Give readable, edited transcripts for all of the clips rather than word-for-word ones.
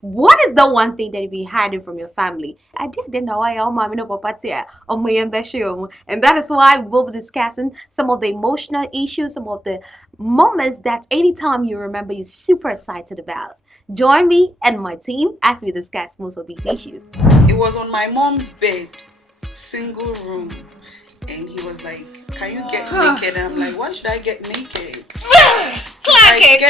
What is the one thing that you've been hiding from your family? I didn't know why your mom no papa on my ambition. And that is why we'll be discussing some of the emotional issues, some of the moments that anytime you remember you're super excited about. Join me and my team as we discuss most of these issues. It was on my mom's bed, single room, and he was like, "Can you get naked?" And I'm like, "Why should I get naked?" Clack it.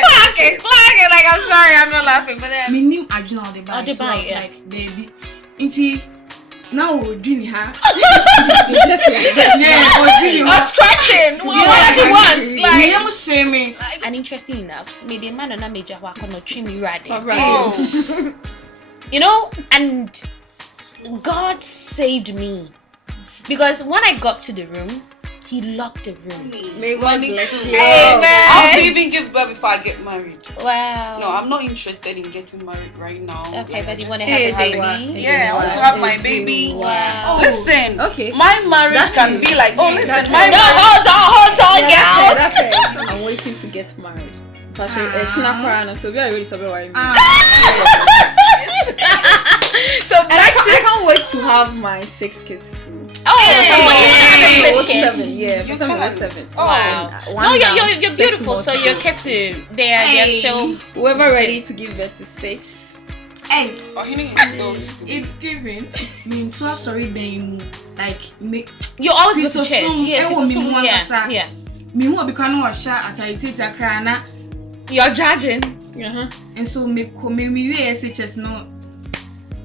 Like, I'm sorry, I'm not laughing, but then. Me knew I do all the Oh, the so I was yeah. like, baby, inti now we're doing her. Or scratching. What does he want? Like, me almost say me. and interesting enough, me the man on a major work on a trim riding. Oh, You know, and God saved me because when I got to the room, He locked the room. May God bless you. Amen. I'll even give birth before I get married. Wow. No, I'm not interested in getting married right now. Okay, but you want to Hey, have a Jawa. baby? Yeah, I want to have my baby. Wow. Listen, Okay. my marriage That's can you. be like, oh, listen, That's my you. No, marriage. hold on, girl. That's it. I'm waiting to get married. So we are ready to be married. So And I can't wait to have my 6 kids too. Hey. Was 7, yeah. You For some was can. 7. Wow. And one No, now, you're 6 beautiful. more So to your go. kids, they're so. Whoever ready to give birth to 6. Hey, Oh, he is so it's given. Me so sorry then like me You always go Christo to church. soon, Yeah, ewo Christo me soon, mu yeah, ankasa. yeah. me who become no sha atarity akra na You're judging. and so me ko me SHS no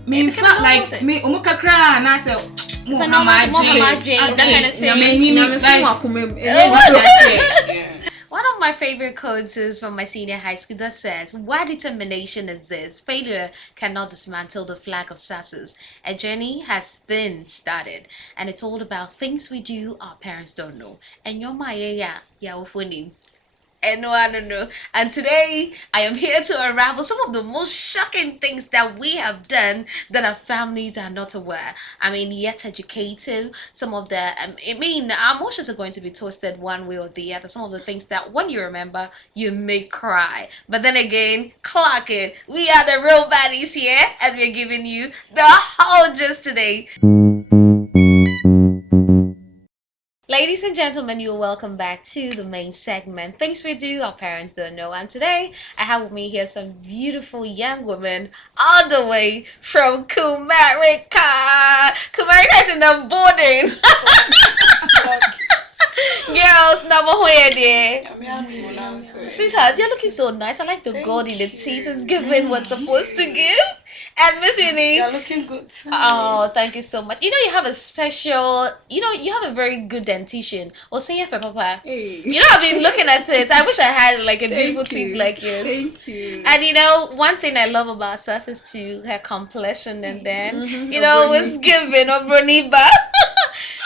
me It in became a fact normal like thing. me omo kakra na say It's a normal Jane, that kind of thing. Yeah. One of my favorite quotes is from my senior high school that says, "Why determination is this? Failure cannot dismantle the flag of success. A journey has been started, and it's all about things we do our parents don't know." And you're my funny. And no, I don't know. And today, I am here to unravel some of the most shocking things that we have done that our families are not aware. I mean, yet educative. Some of the, our emotions are going to be twisted one way or the other. Some of the things that when you remember, you may cry. But then again, clock it. We are the real baddies here, and we're giving you the whole gist today. Ladies and gentlemen, you're welcome back to the main segment. Things we do our parents don't know. And today, I have with me here some beautiful young women all the way from Kumarica. Kumarica is in the boarding. Girls, number one there. Sweetheart, you're looking so nice. I like the gold in the teeth. It's giving what's supposed to give. And Miss Uni. You're looking good too. Oh, thank you so much. You know, you have a special, you have a very good dentition. Or senior for Papa. Hey. You know, I've been looking at it. I wish I had like a beautiful teeth like yours. Thank you. And you know, one thing I love about Sus is to her complexion, and then you know, it's giving Obroniba.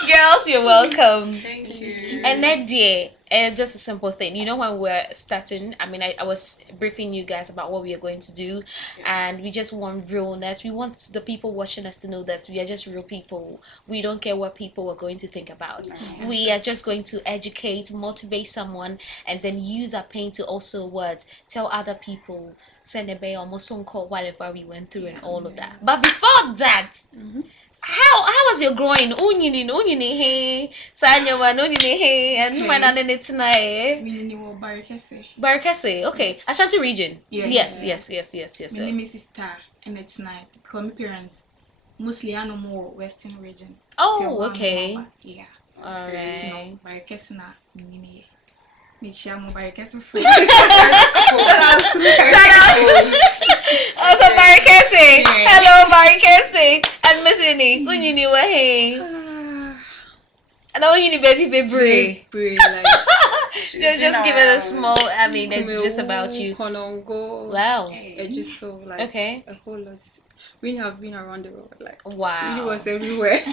Girls, you're welcome. Thank you. And that day, just a simple thing. You know, when we're starting, I mean, I was briefing you guys about what we are going to do, and we just want realness. We want the people watching us to know that we are just real people. We don't care what people are going to think about. We are just going to educate, motivate someone, and then use our pain to also tell other people, send a bay almost on call whatever we went through and all of that. But before that. How was your growing? Unyini hey, Sanyawan unyini hey, and my nana tonight. Me ni wo barikese. Barakese, okay. Yes. Ashanti region. Yeah. Yes. My name is Sister and it's night because my parents mostly are no more western region. Oh, okay. Yeah. Alright. You know, barikese na ni me share mo barikese friend. Shout out. Also Barakese. Hello Barakese. And Miss Winnie, unyini wa hey. And now unyini baby. Like Just give it a small, I mean, just about you. Konongo. Wow. It's just so like Okay. a whole lot. We have been around the world, like Wow. really was everywhere.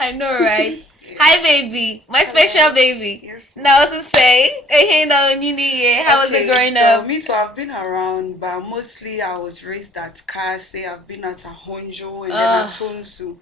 I know, right? Hi, baby. My special baby. Yes. Now to say, hey, now you need how was it growing so up? Me too, I've been around, but mostly I was raised at Kase. I've been at Ahonjo and then at Tonsu.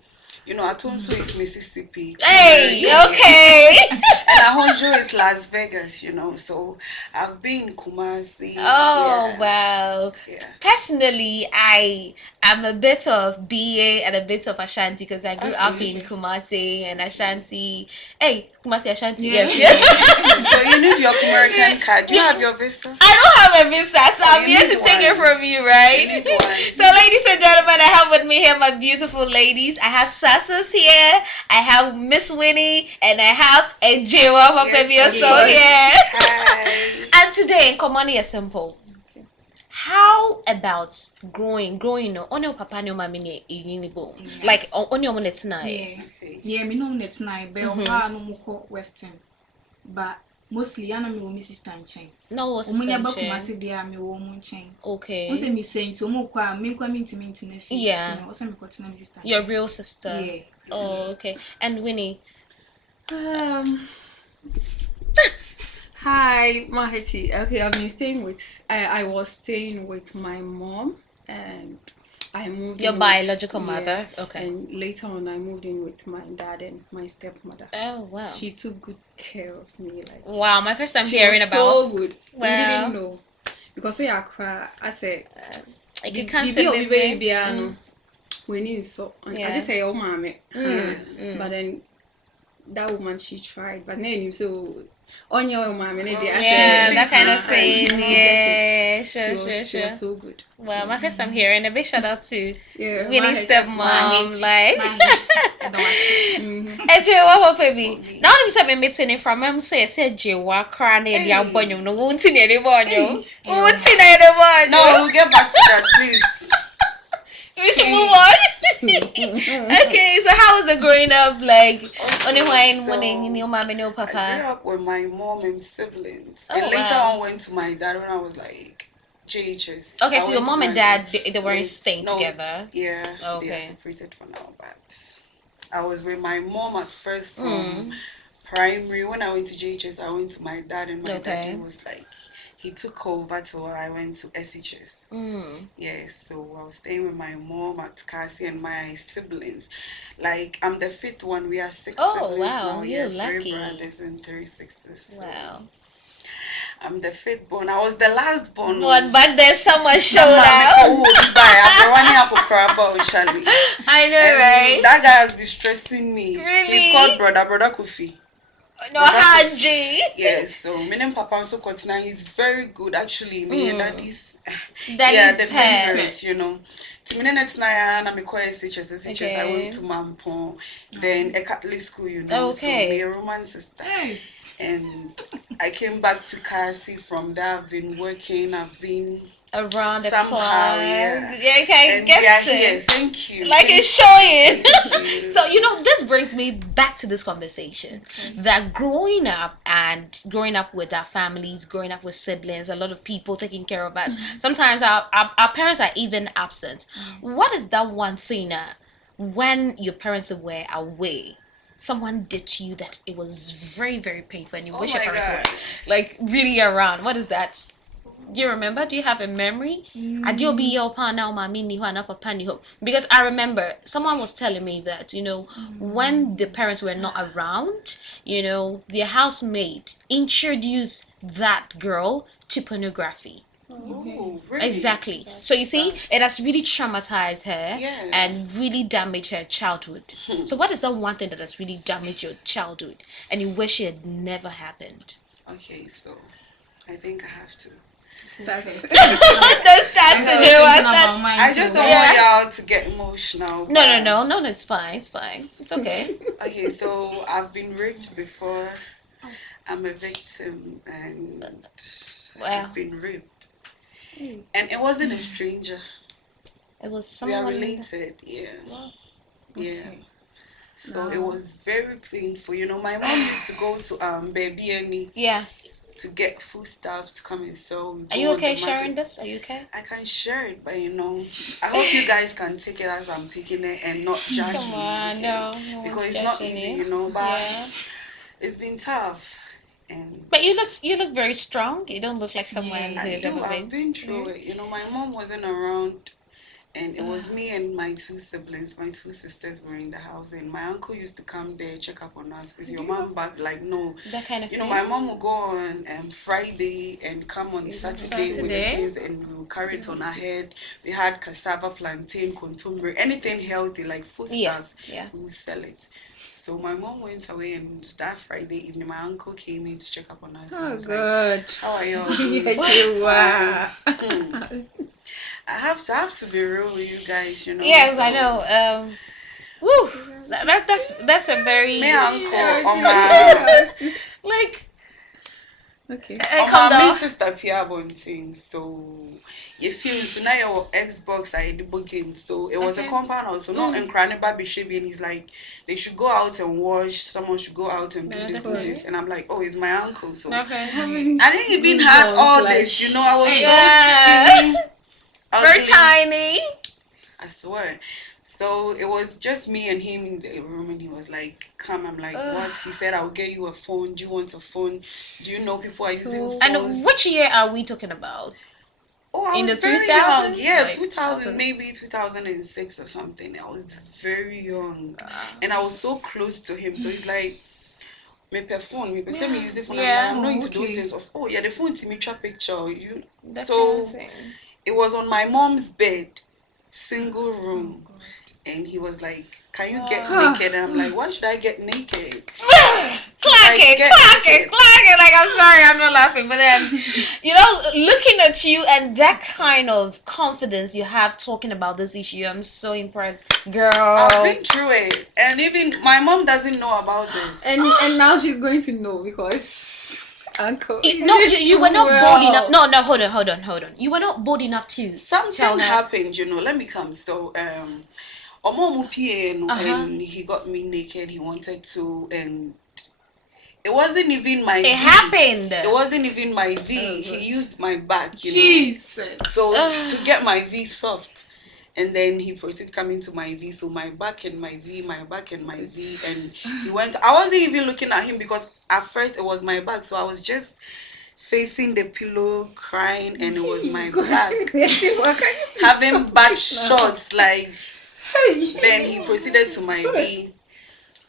You know, Atonso is Mississippi. Hey, Yeah. okay. And Ahonjo is Las Vegas, you know. So I've been in Kumasi. Oh, Yeah. wow. Yeah. Personally, I am a bit of BA and a bit of Ashanti because I grew up in Kumasi and Ashanti. Hey, Kumasi, Ashanti, Yeah. yes. So you need your American card. Do you have your visa? I don't have a visa, so Oh, I'm you here to need take it one. from you, right? You need one. So, ladies and gentlemen, I have with me here my beautiful ladies. I have Sasas here, I have Miss Winnie, and I have a Jiwa Papabia Yes, so here. Hi. And today, Komani is simple. How about growing no only papa no mami ne yinibo like only on it tonight. Yeah. Okay. Yeah, me know net na be oha no moko western. But mostly ana me wo me sister nchen. No what's Omunya ba Kumasi dia me wo mu nchen. okay. Once me say so mo kwa me kwa minti na fi. Yeah. Once me kwa na me sister. Your real sister. Yeah. Oh, okay. And Winnie. Hi, Maheti. Okay, I've been staying with. I was staying with my mom, and I moved. Your in biological with, mother. Yeah, Okay. and later on, I moved in with my dad and my stepmother. Oh wow. She took good care of me. Like Wow, my first time she hearing was about. so good. Wow. We didn't know because we are cry. I said, Like you can't "Bibi say obi baby ano." We need so. Yeah. I just say, "Oh, mommy." Mm. But then that woman, she tried, but then so. On your mom, and Yeah, that kind of thing. You Yeah, get it. sure. She was so good. Wow, my first time hearing. A big shout out to Yeah, Winnie's stepmom. Like. Mhm. What baby? Now I'm saying meeting it from him say Jewa crying in the bonyo no won't in any bonyo. Won't in any bonyo. No, we'll get back to that, please. We should move on. Okay, so how was the growing up like? Only when you knew mommy, no I grew papa. up with my mom and siblings. Oh, And later wow. on went to my dad when I was like JHS. Okay, I so your went mom to and my- dad they weren't Yes. staying No. together. Yeah, they Okay. are separated for now, but I was with my mom at first from Mm. primary. When I went to JHS, I went to my dad, and my Okay. daddy was like, he took over till I went to SHS. Mm. Yeah, so I was staying with my mom at Cassie and my siblings. Like, I'm the fifth one. We are six Oh, siblings wow, now. you're Yeah, lucky. 3 brothers and 3 sisters. So Wow. I'm the fifth born. I was the last born. One, but then someone showed Mama, up. oh, goodbye. I've been running up a crab about Charlie. I know, And right? that guy has been stressing me. Really? He's called Brother Kofi. No, Haji. Yes, so me and Papa also continue. He's very good actually. Me and daddy's That yeah, is the pet. favorites, you know. Timinene na na me call SHS. I Okay. went to Mampong, then a Catholic school, you know. Okay. So me a Roman sister. Hey. And I came back to Kasi from there. I've been working. I've been Around the somehow, clock. yeah. Okay, And we are get here. it. Thank you. Like Thank it's showing. you. So this brings me back to this conversation that growing up with our families, growing up with siblings, a lot of people taking care of us. Sometimes our parents are even absent. What is that one thing when your parents were away, someone did to you that it was very, very painful and you Oh wish your my parents God. were like really around? What is that? Do you remember? Do you have a memory? Because I remember someone was telling me that, when the parents were not around, their housemaid introduced that girl to pornography. Oh, really? Exactly. So you see, it has really traumatized her Yeah. and really damaged her childhood. So what is that one thing that has really damaged your childhood and you wish it had never happened? Okay, so I think I have to. That's Those stats are I just don't want y'all to get emotional. No, it's fine. It's okay. Okay, so I've been raped before. I'm a victim and Wow. I've been raped. And it wasn't a stranger. It was We are someone related, yeah. Yeah. Okay. So it was very painful. My mom used to go to Baby Annie Yeah. to get foodstuffs to come and sell. Are you okay sharing this? Are you okay? I can share it, but I hope you guys can take it as I'm taking it and not judge Come me. on, okay? no Because one's it's not judging easy, you. but Yeah. it's been tough. And But you look very strong. You don't look like someone I who's do. ever I've been through it. My mom wasn't around, And it was me and my two siblings. My two sisters were in the house, and my uncle used to come there, check up on us. Is your mom back? Like, no. That kind of You thing. know, my mom would go on Friday and come on Saturday with the things, and we would carry it on our head. We had cassava, plantain, contumbre, anything healthy, like foodstuffs. Yeah. We would sell it. So my mom went away, and that Friday evening, my uncle came in to check up on us. And I Oh, was good. like, how are you all doing? You are. I have to be real with you guys, you know. Yes, so, I know. Woo, that's a very Me uncle on my like. Okay. on Calm my down. sister Pia Bonting. So you feel so now your Xbox I did book game. So it was a compound house. So not in Granny Baby Shaby, and he's like they should go out and wash, someone should go out and do this. And I'm like, oh, it's my uncle. So Okay. I didn't even have all this, you know, I was so skinny. I was Very like, tiny. I swear. So it was just me and him in the room, and he was like, come. I'm like, what? He said, I'll get you a phone. Do you want a phone? Do you know people are using phones? And which year are we talking about? Oh, I in was the very 2000s? young. Yeah, Like 2000, 2000s? maybe 2006 or something. I was very young. And I was so close to him. So he's like, me per phone, me per se me use the phone. Yeah. I'm not into those Okay. things. I was, oh yeah, the phone to me trap picture. You That so kind of thing. it was on my mom's bed, single room. And he was like, can you get naked? And I'm like, why should I get naked? Clack it. Like, I'm sorry, I'm not laughing. But then, looking at you and that kind of confidence you have talking about this issue, I'm so impressed. Girl. I've been through it. And even my mom doesn't know about this. And now she's going to know because uncle. No, you were not bold enough. No, hold on. You were not bold enough to tell Something her. happened, let me come. So, Omo PA, and he got me naked. He wanted to, and it wasn't even my V. It happened. It wasn't even my V. He used my back, Jesus. So to get my V soft. And then he proceeded coming to my V. So my back and my V, my back and my V. And he went, I wasn't even looking at him because at first it was my back. So I was just facing the pillow, crying, and it was my back. Having back shots, like, then he proceeded to my V.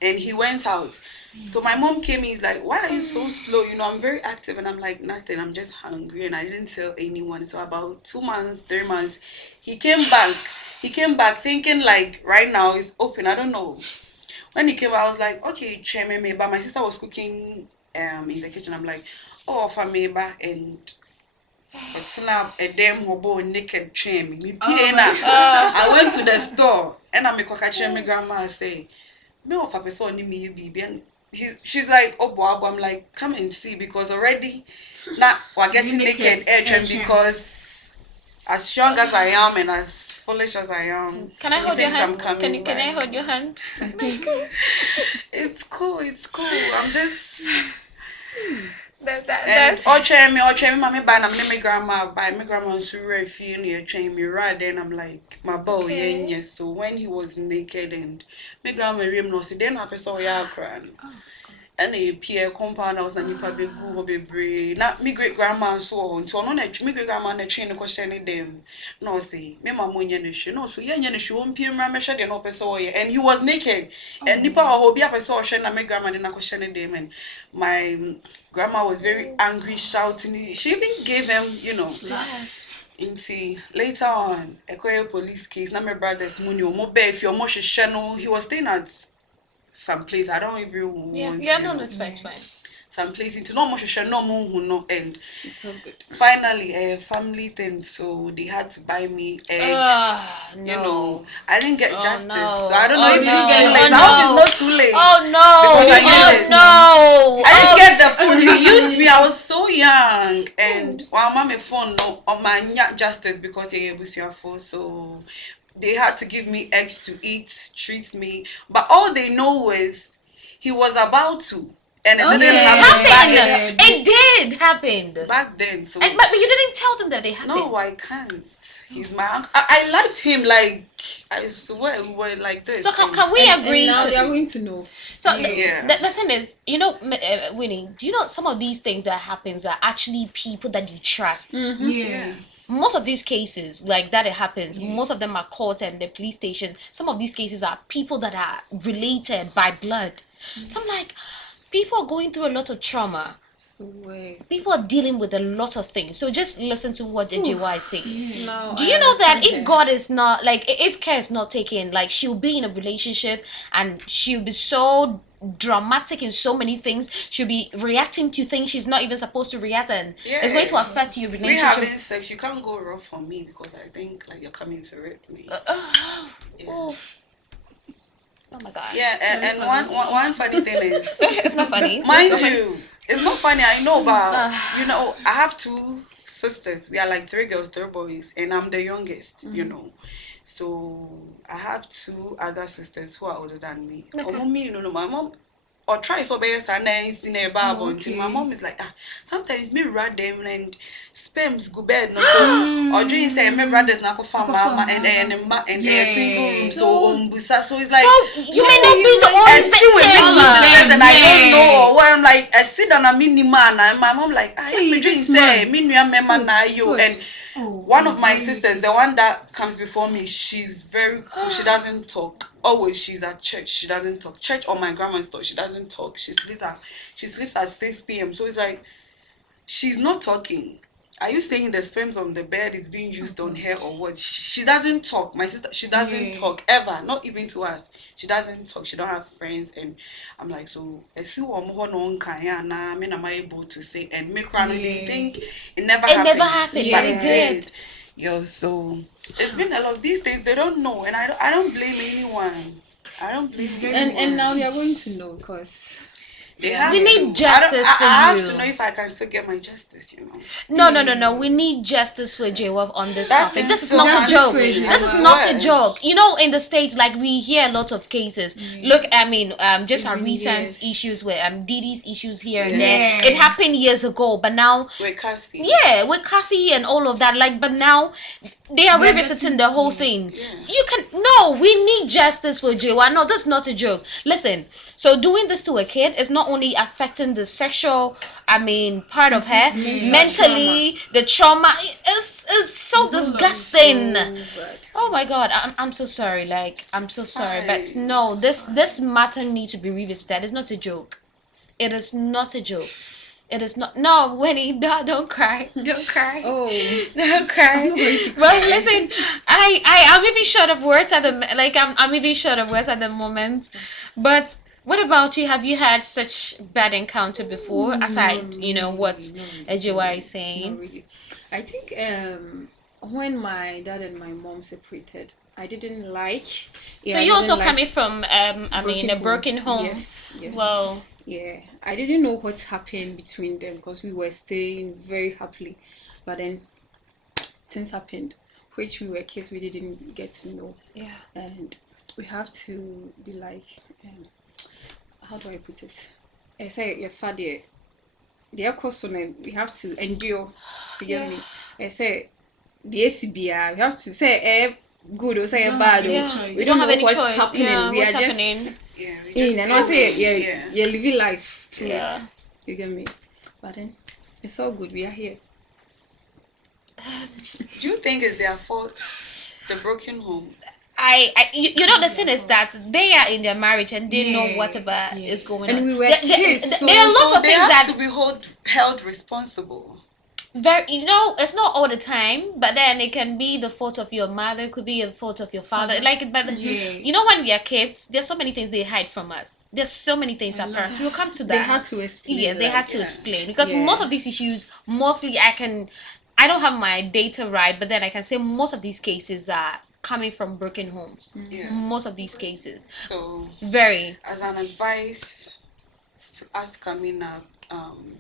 And he went out. So my mom came in, he's like, why are you so slow? I'm very active. And I'm like, nothing, I'm just hungry. And I didn't tell anyone. So about 2 months, 3 months, he came back. He came back thinking like right now it's open. I don't know. When he came, I was like, okay, me. But my sister was cooking in the kitchen. I'm like, oh, for me, and it's now a damn hobo naked trim. I went to the store and I make a my grandma say, me of a person me baby, and she's like, oh boy, I'm like, come and see, because already now we're getting naked because as strong as I am and as foolish as I am, Can I hold your hand? Can back. I hold your hand? It's cool. I'm just. That's Or me, mommy, buy my grandma, so very few near train me right. Then I'm like, my boy, yes. So when he was naked and my grandma him no, see then I saw ya crying. And a peer compound house na nipa be go be brave. Na me great grandma so on. So no na me great grandma na train no question them. No say, me mama nya no she. No so ye nya no she won pie mra me hwe de no person ye. And he was naked. And nipa ho bi person hwe na me grandma na question them, and my grandma was very angry, shouting. She even gave him, yes. Inti later on, a police case. Na my brother's money or mo be if your mo hwe no, he was staying at some place. I don't even want to. It's fine. Some place into no more no more no end. It's so good. Finally, a family thing, so they had to buy me eggs. No. I didn't get justice, no. so I don't know if no. it's getting late. no. I hope it's not too late. Oh no! Because No! I didn't get the food. He used me. I was so young, and while mama phone no on my justice because they was your phone, so they had to give me eggs to eat, treat me. But all they know was he was about to, and it didn't happen. It did happen Back then. So but you didn't tell them that they happened. no, I can't. He's my uncle. I liked him, like, I swear we were like this. So can we agree and now to? they are going to know. So Yeah. the thing is, Winnie, do you know some of these things that happens are actually people that you trust? Yeah. most of these cases like that it happens, most of them are caught and the police station. Some of these cases are people that are related by blood. So I'm like, people are going through a lot of trauma. People are dealing with a lot of things. So just listen to what the JY is saying. No, Do you I know that understand if her. God is not like, if care is not taken, like she'll be in a relationship and she'll be so dramatic in so many things. She'll be reacting to things she's not even supposed to react, and it's going to affect your We relationship. having sex, you can't go rough for me because I think like you're coming to rape me. Oh my god. Yeah, and one funny thing is, It's not funny. mind you, it's not funny. I know, but you know, I have 2 sisters. We are like 3 girls, 3 boys, and I'm the youngest. You know, so I have 2 other sisters who are older than me. Me, my mom. Or try so best and then in a Bible until my mom is like, sometimes me read them and sperms go bed no so or dream say me brothers na for mama and a single room so it's like So you may not be the only and still with big victim. sisters and I don't know or I'm like I sit down a mini man and my mom like me dream say me new member na you and one of my sisters, the one that comes before me, she's very cool. She doesn't talk. Always she's at church. She doesn't talk. Church or my grandma's talk. She doesn't talk. She sleeps at 6 p.m. So it's like she's not talking. Are you saying the sperms on the bed is being used on her or what? She doesn't talk. My sister, she doesn't talk ever. Not even to us. She doesn't talk. She don't have friends. And I'm like, so I see what I'm able to say and make run. Do you think it never happened? It never happened, but it did. Yo, so it's been a lot. These days they don't know, and I don't blame anyone. I don't blame anyone. And now they are going to know because They have We to. need justice for I have you. to know if I can still get my justice, you know. No. We need justice for J-Wov on this That topic. is This is so not a justice joke. for This is J-Wov. not a joke. You know, in the States, like we hear a lot of cases. Look, I mean, just our recent issues with Didi's issues here and there. It happened years ago, but now, With Cassie. yeah, with Cassie and all of that. Like, but now they are revisiting the whole thing. You can we need justice for J-Wov. No, that's not a joke. Listen, so doing this to a kid is not only affecting the sexual, part of her, mentally, the trauma is so disgusting. Oh my god, I'm so sorry. Like, I'm so sorry, but no, this matter needs to be revisited. It's not a joke. It is not a joke. It is not. No, Winnie, don't cry. Don't cry. oh, Don't cry. Well, listen, I'm even short of words at the I'm even short of words at the moment. But what about you? Have you had such bad encounter before? Aside, what AJY is saying. not really. I think when my dad and my mom separated, I didn't like. So you also coming from a broken home. Yes. Well, Yeah, I didn't know what happened between them because we were staying very happily, but then things happened, which we were kids, we didn't get to know, yeah. and we have to be like, how do I put it? I say your father, the course we have to endure. You get me? I say the ACBR, we have to say good or say bad. Yeah. We don't have know any what's choice. happening. Yeah, We what's are happening? just Yeah. and I say you're living life through Yeah. it. You get me? But then it's all good. We are here. Do you think it's their fault? The broken home. The thing is that they are in their marriage and they know whatever is going on. And we were There- kids, there are lots So of they things have that to be held responsible. it's not all the time, but then it can be the fault of your mother, it could be the fault of your father. When we are kids, there's so many things they hide from us. There's so many things our parents. We'll come to that. They had to explain. Yeah, they had to explain because most of these issues, I don't have my data right, but then I can say most of these cases are coming from broken homes. Yeah. Most of these cases, So very. as an advice to us coming up,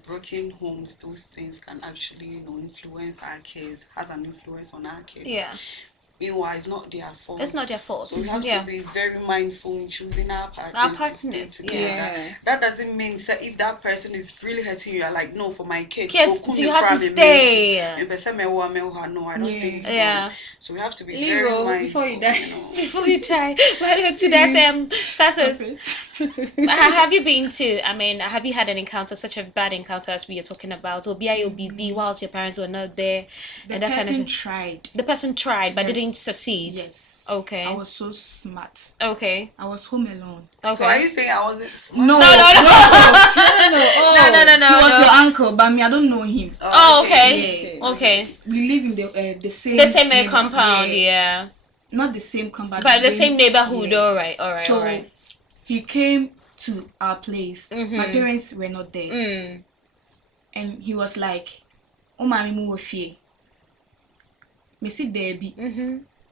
broken homes, those things can actually, influence our kids, has an influence on our kids. Yeah, Meanwhile, it's not their fault. it's not their fault. So we have to be very mindful in choosing our partners. partners, to stay together. yeah. That doesn't mean that if that person is really hurting you, you're like, no, for my kids. Kids, go you have to stay. No, I don't think so. Yeah. So we have to be Lero, very mindful. before you die. know. Before you die, let's go to that Sasses. Have you been to, I mean, have you had an encounter, such a bad encounter as we are talking about, or BIOBB whilst your parents were not there, The and that kind of person thing? tried. The person tried but Yes. didn't succeed. Yes. Okay. I was so smart. Okay. I was home alone. Okay. So are you saying I wasn't smart? No, No. He was your uncle, but me, I don't know him. Oh, okay. Yeah. Okay. We live in the same. The same neighbor- compound, yeah. Not the same compound, But the when- same neighborhood, yeah. all right. So he came to our place. My parents were not there, Mm. and he was like, "Oh, mommy, mu ofie." Me see there be.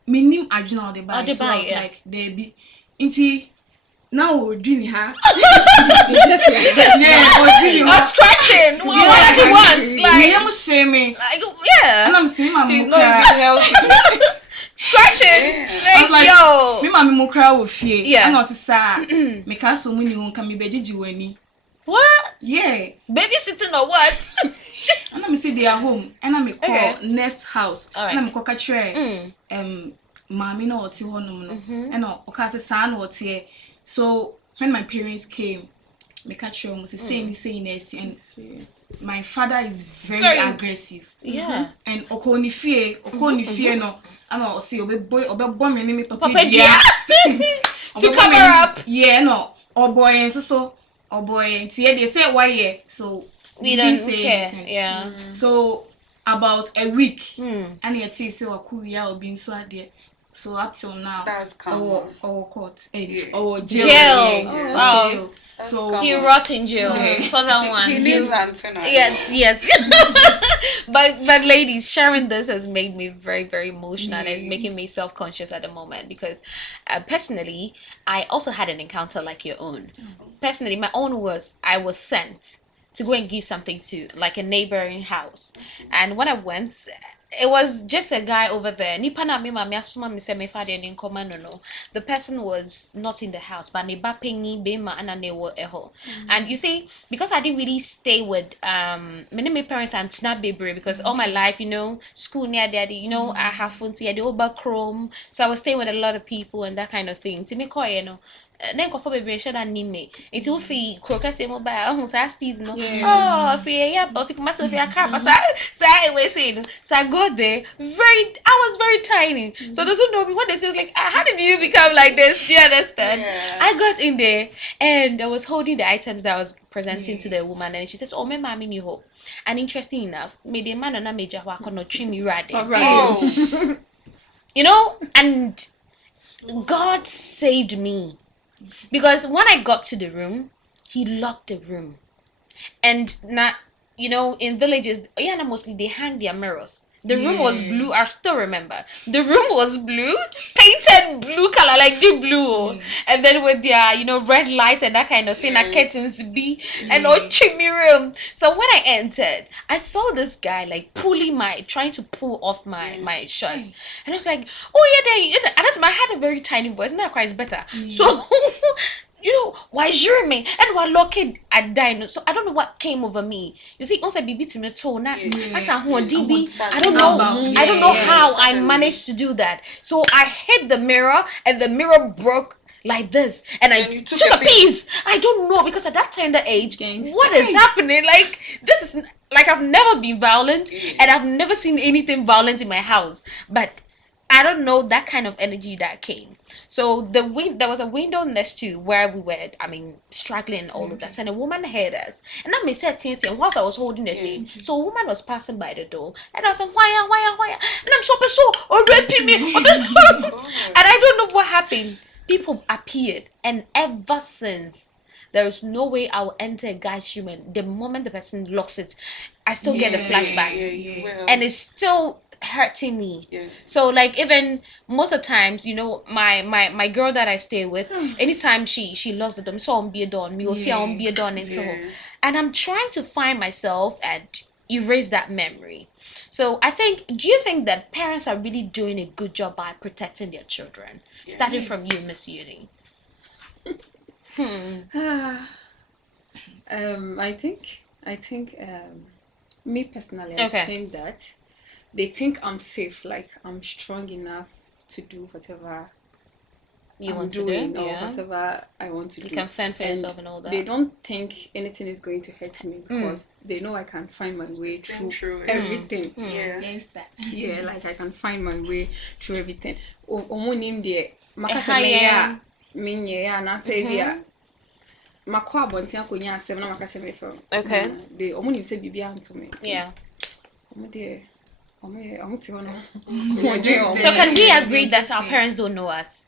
Me nim adjuna the buy. So I was yeah. like, there be. Inti now we're doing her. Just like that. Yeah, we're doing Oh, scratching. What does he want? Me Like, am shaming. like, yeah. And I'm saying, "Mama, He's not even healthy. Scratching. I was like, yo. me mama mo cry wo fie. Yeah. And I was say, me ka so muni won ka me bejeji wani. What? Yeah. Babysitting or what? And I'm say they are home. And I'm call Okay. next house. All right. And I'm call katre. Mommy no oti ho no no. And o ka say san oti. So when my parents came, me katre mo say and my father is very aggressive. Yeah. And okoni fie no. And I say obe me me papa Papa dia. To cover up. Yeah, no. Oh boy, and oh boy, and see they say why yeah. So We didn't don't care. anything. Yeah. So about a week, Mm. and yet say wakuya or being so there. So up till now, That's calm. our court, Yeah. our jail. Jail. Yeah, Wow. jail. That's So calm. He rot in jail Yeah. for that one. He needs antenna. Yeah, yes. but ladies, sharing this has made me very, very emotional and it's making me self-conscious at the moment because personally, I also had an encounter like your own. Personally, my own was I was sent to go and give something to like a neighboring house. And when I went, it was just a guy over there. The person was not in the house, but and you see, because I didn't really stay with many of my parents and snap baby because all my life, you know, school near daddy, you know, I have fun to the over chrome, so I was staying with a lot of people and that kind of thing. To me, you know. Then go for baby share that name me. It will feel crocus in mobile. Oh, so no. Oh, fear yeah, but if myself your car, but so I was saying. So I got there. I was very tiny. So those who know me, what they say was like, how did you become like this? Do you understand? Yeah. I got in there and I was holding the items that I was presenting to the woman, and she says, "Oh, my mommy knew hope." And interesting enough, me the man on a major work on a trim you right there. Oh. You know, and God saved me. Because when I got to the room, he locked the room. And not, you know, in villages, yeah, mostly they hang their mirrors. The room was blue. I still remember. The room was blue, painted blue color, like deep blue. And then with their, you know, red lights and that kind of thing, like curtains be, and all chimney room. So when I entered, I saw this guy like trying to pull off my shirts. And I was like, oh yeah, at that time I had a very tiny voice, not quite better. So you know, why you're me and we're looking at dino. So I don't know what came over me. You see, once I be beating me tone, I said, DB. I don't know how I managed to do that. So I hit the mirror and the mirror broke like this, and I took a piece. I don't know, because at that tender age, what is happening? Like, this is like, I've never been violent and I've never seen anything violent in my house, but I don't know that kind of energy that came. So there was a window next to where we were, I mean, struggling and all of that. And a woman heard us. And I said, and whilst I was holding the thing, so a woman was passing by the door. And I was like, why? And I'm so, or raping me. Or this. And I don't know what happened. People appeared. And ever since, there is no way I will enter a guy's room. And the moment the person locks it, I still get the flashbacks. And it's still hurting me. So like, even most of the times, you know, my girl that I stay with, anytime she lost the dom, so be a don, me will feel be a don into her. And I'm trying to find myself and erase that memory. So do you think that parents are really doing a good job by protecting their children? Starting from you, Miss Uni. I think me personally, I think that they think I'm safe, like I'm strong enough to do whatever You I'm want doing to do, or yeah. whatever I want to You do. can fend for yourself and all that. They don't think anything is going to hurt me because they know I can find my way through everything. Yeah. Against that. Yeah, like I can find my way through everything. Omonim de makasa high me ya end. minye ya na say bia makwa abontia konya asem na makasa me from. Okay. They omonim say bibia anto me. Yeah. Omo de omo ti hono. So can we agree that our parents don't know us?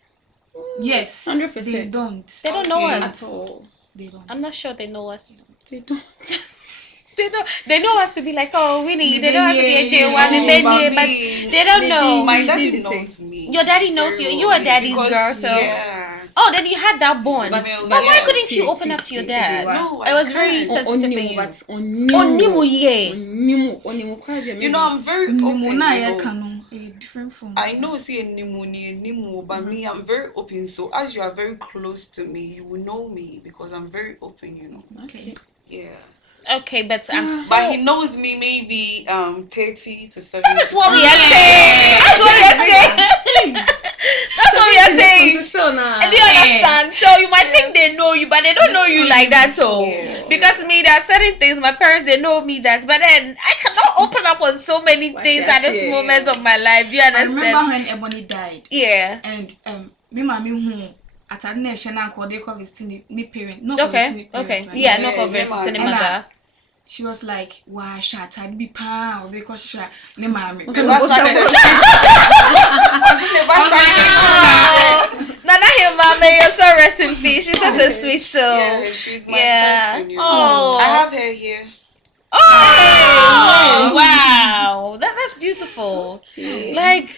Yes. 100%. They don't. They don't know At us. all. They don't. I'm not sure they know us. They don't. They know us to be like, oh, Winnie. They know us to be a J1, but but me, they don't know. my daddy didn't say. knows me. Your daddy knows very you. well, You are daddy's because- girl, so. Yeah. Oh, then you had that bond. But- But but why yeah, couldn't you see, open see, up to your see, dad? No, It was very can't. sensitive for Onimu, you. but Onimu, yeah. Onimu, quite You know, I'm very open. Nimona you know. Kano, a different form. I know, see, Nimu, but me, I'm very open. So as you are very close to me, you will know me because I'm very open. You know. Okay. Yeah. Okay, but I'm still. But he knows me maybe 30 to 70. That's what we are saying. That's what we are saying. That's what we are saying. Still now. Do you understand? So you might think they know you, but they don't know you like that, too. Yes. Because me, there are certain things my parents they know me that, but then I cannot open up on so many things at this moment of my life. Do you I understand? remember when Ebony died, Yeah. and me mami who at a nation and called they call visiting the parent. No, Okay. Yeah, no Yeah, conversation yeah, mother. She was like, "Wow, shut! I'd be pound because shut." Ne mami. Nana here, mama, you're so rest in peace. She's such a sweet soul. Yeah, she's my Yeah. person. You know. Oh. I have her here. Oh, wow. That's beautiful. Okay. Like,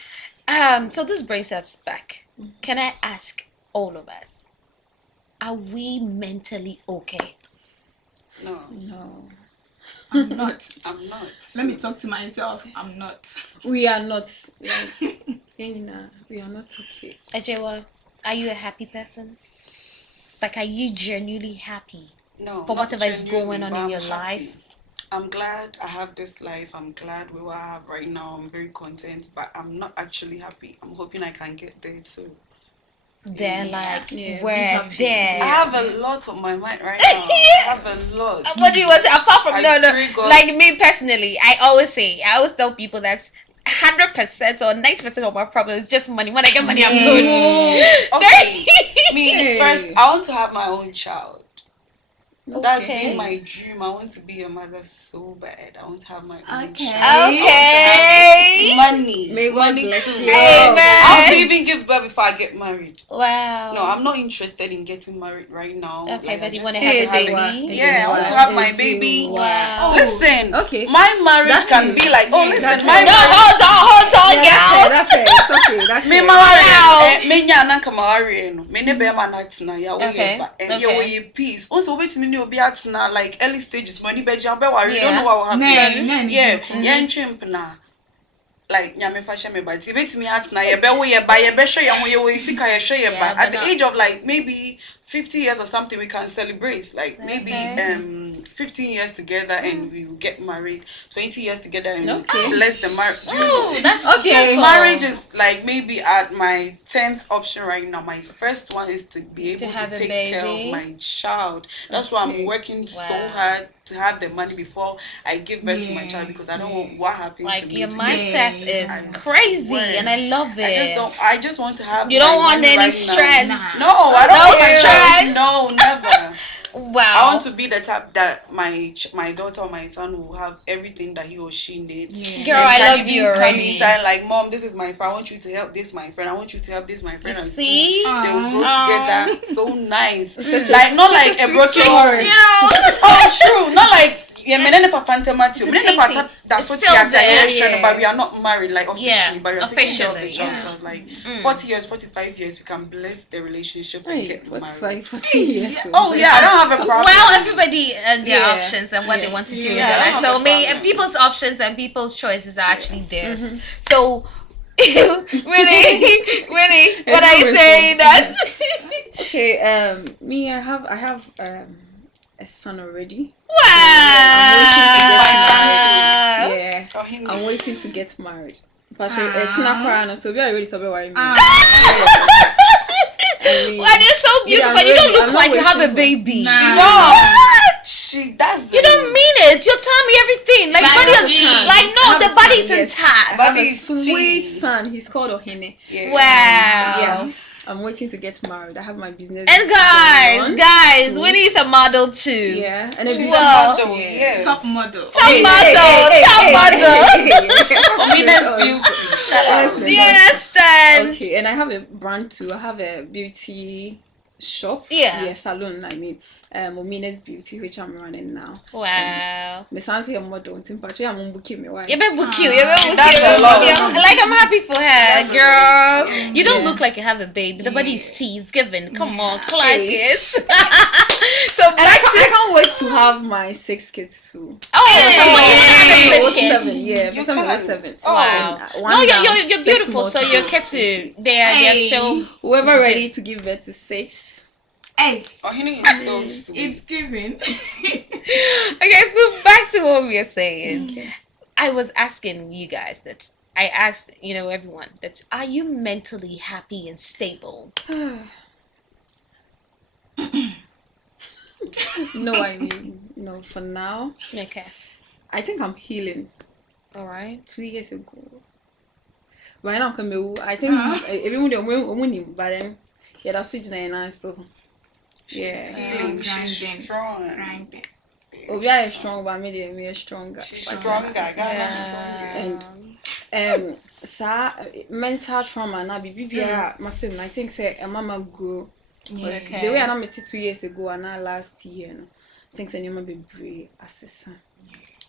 so this brings us back. Can I ask all of us, are we mentally okay? No, No. I'm not. I'm not. Let me talk to myself. I'm not. We are not. We are not okay. Ajewa, are you a happy person? Like, are you genuinely happy No. for not whatever is going genuinely, on but in I'm your happy. life? I'm glad I have this life. I'm glad with what I have right now. I'm very content, but I'm not actually happy. I'm hoping I can get there too. They're like, Yeah, we're be happy. there. I have a lot on my mind right now. I have a lot. What do you want to, apart from, I pray God- like me personally, I always tell people that's 100% or 90% of my problem is just money. When I get money, I'm good. Okay. Me Hey. first, I want to have my own child. That's Okay. been my dream. I want to be a mother so bad. I want to have my own Okay. child. Okay. Money. May God Money bless too. you. Amen. I'll even give birth before I get married. Wow. No, I'm not interested in getting married right now. Okay, Like, but I you just want to want have a Hey, baby? Yeah, I want to have my baby. Wow. Listen, Okay. my marriage That's can it. be like, oh, That's listen, my it. No, marriage. hold on, Yeah, girl. that's it. It's okay. That's Me it. mawari me nya na kamawari no me ne be ma na tena ya we Okay, ba okay. ya we peace also wait me ne obi atena like early stages money be jam be worry Yeah. don't know what will happen Men, yeah Mm-hmm. yen twimp na like nyame fa hye me ba ti bet me atena ye be we ye ba ye be hwe ye ho ye we sika ye hwe ye Yeah, ba but at the not- age of like maybe 50 years or something we can celebrate like maybe Okay. 15 years together and we will get married 20 years together and Okay. bless the marriage. Oh, that's Okay. beautiful. Marriage is like maybe at my 10th option right now. My first one is to be able to, have a take care baby. of my child. That's why Okay. I'm working Wow. so hard to have the money before I give birth to my child because I don't want what happens to Like me. your to mindset Yeah, is I crazy, swear. and I love it. I just want to have You don't my want money any right stress. now. No, I don't No want my stress. child. No, never. Wow. I want to be the type that my daughter or my son will have everything that he or she needs. Yeah. Girl, And I can love even you come already. inside like, Mom, this is my friend. I want you to help this my friend. I want you to help this my friend. You at see? school. They will grow Aw. together. So nice. Such Like not such like a sweet broken story. You know? Oh, true. Not like yeah, menene papa and Matthew. It's the same thing. That's It's what still yes, there. Yeah. but we are not married like officially, Yeah, but we are taking care of the officially, child. yeah. So I was like 40 years, 45 years, we can bless the relationship and Hey, get married. 40 years. Oh yeah, I don't have a problem. Well, everybody and their Yeah. options and what they Yes. want to do. Yeah, I don't have So a problem. people's options and people's choices are actually theirs. So, Winnie, what are you Everyone saying so- that? Okay, me, I have a son already. Wow. Yeah, Oh, him. I'm waiting to get married. But China Kwana, so we are ready to be married. you're so beautiful. I'm You don't ready. look I'm like not you have a waiting for- baby. Nah. What? She does. You don't mean it. Your tummy, everything. Like, Like, body, I have a son. like I no, have the a son, body's yes. intact. I have Body a is sweet tea. son. He's called Ohene. Yeah. Wow. Yeah. I'm waiting to get married. I have my business. And going on. guys, So- Winnie's a model too. Yeah. And a She's a Well, model, yes. Top model. Top model, top model. Omina's beauty. Shut up. Do you understand? Okay, and I have a brand too. I have a beauty shop. Yeah. Salon. I mean, Omina's Beauty, which I'm running now. Wow. Me sounds like a model. I'm booking me. Why? You better book you. You better book That's a lot. you. Like, I'm happy for her, girl. You don't Yeah. look like you have a baby. The body's teeth given. Come on, Hey. Clark is. So And I back to can't wait to have my 6 kids too. yeah. I was 7, yeah. You For some, I was can. 7. Oh. Wow. And, No, one now, you're 6 beautiful. more So to your go. kids, they're so. Whoever ready to give birth to 6. Hey, Ohene is so sweet. it's given. Okay, so back to what we were saying. Okay. I was asking you guys that. I asked, everyone that, are you mentally happy and stable? No, for now. Okay. I think I'm healing. All right. 2 years ago. Right now, I think everyone winning, but then yeah, that's sweet and so yeah. Feeling she's Grinding. strong. Grinding. Obi is strong, but me are stronger. She's But, stronger. Yeah. And mental trauma na BBBR my film. I think say a mama grow. Because Okay. the way I met 2 years ago and now last year, no, I think say you be brave assistant.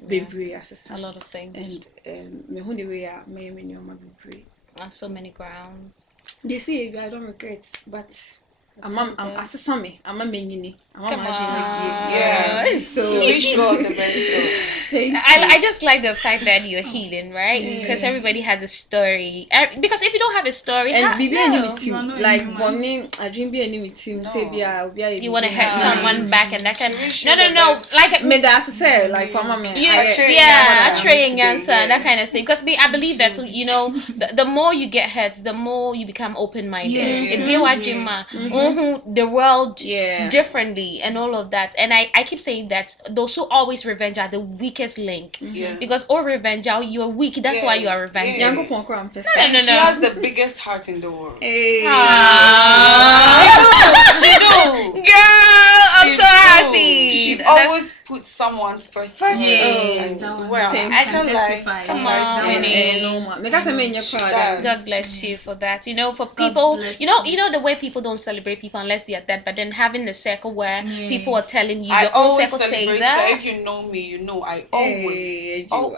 Be brave A assistant. lot of things And me who the way I may be brave. on so many grounds. They say I don't regret, but I'm okay. assistant me. I'm a menini. Come on. Yeah. So We wish you all the best though. thank you. I just like the fact that you're healing, right? Yeah. Because everybody has a story. Because if you don't have a story, And BB any no. with him. No, no, Like no, man. Bonnie, I dream be any with him. Say be a You want to hurt someone back and that kind. She wish No, you no, the no. best. Like Me that's say like mama me. yeah, Today, training answer, yeah. that kind of thing. Because I believe that the more you get hurt, the more you become open-minded. Yeah. It be what you ma- the world Yeah. differently and all of that. And I keep saying that those who always revenge are the weakest link. Yeah. Because all revenge, you're weak. That's Yeah. why you are revenging. Yeah. Yango pon am pesa. No, no, She no. has the biggest heart in the world. Hey. She do. Girl, I'm She so do. happy. She That's- always puts someone first. Yeah, I that one. swear. Thank I you. can Testify. like. Come like, on. yeah. Winnie. No man. Make us say me in your She crowd. does. God bless you for that. For people, bless you know the way people don't celebrate people unless they are dead, but then having a circle where Yeah. people are telling you I your own always circle say celebrate that. her. If you know me, you know I always. Hey, Oh.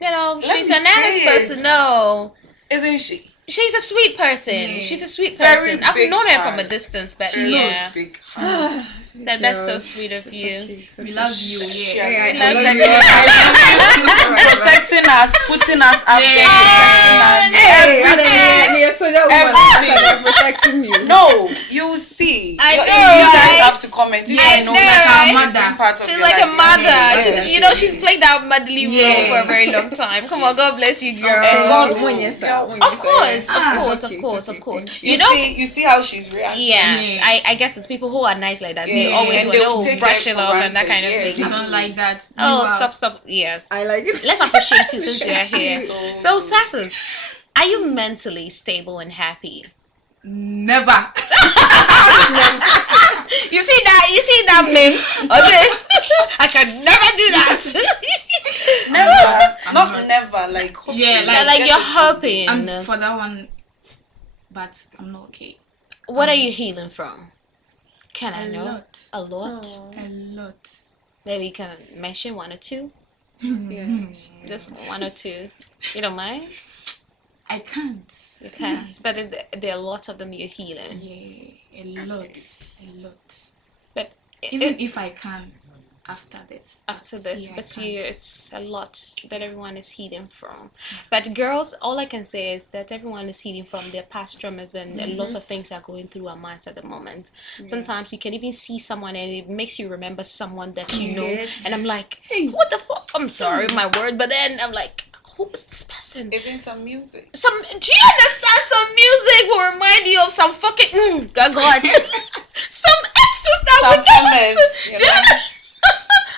Let She's me an honest say it. person. No, Isn't she? she's a sweet person. Yeah. She's a sweet Very person. I've big known her from a heart. distance, but Very yeah, big. that's so sweet of you. We love you. She Yeah. has I love love you. you. protecting us, putting us up there, Yeah. protecting us. Me a soldier woman. Everything. I'm protecting you. No, you see. I you, know, you guys right? have to comment. You I guys know know, that right? she's Mother. been part of She's your like a life. mother. Yeah. She's played that motherly role Yeah. for a very long time. Come on, God bless you, girl. And God Oh, will- yes, sir. yeah. Oh, yes, Of sir. course, Ah, of course, okay, of course, okay, of course. thank You see how she's reacting. Yes, Yeah. I guess it's people who are nice like that. They Yeah, always and want they will to take brush it it for off and that granted, kind of yeah. thing. You don't like that. Oh, You are- stop. Yes. I like it. Let's appreciate you since you're here. Oh. So, Sasses, are you mentally stable and happy? Never. You see that meme? Okay. I can never do that. Never. I'm Not not. never. Like hoping. Yeah, Yeah, like get you're it hoping. I'm for that one, but I'm not okay. What are you healing from? Can I A know? lot. A lot. A lot. Maybe you can mention one or two. Yeah. Just one or two. You don't mind? I can't. You can. But there are a lot of them you're healing. Yeah, a lot. A lot. But Even if I can, after this. after this, Yeah, I but can't. it's a lot that everyone is healing from. But girls, all I can say is that everyone is healing from their past traumas, and a lot of things are going through our minds at the moment. Sometimes you can even see someone and it makes you remember someone that you know, Yes. and I'm like, Hey. what the fuck? I'm sorry, my word, but then I'm like, who is this person? Even some music. Do you understand? Some music will remind you of some fucking God. some MS, you know.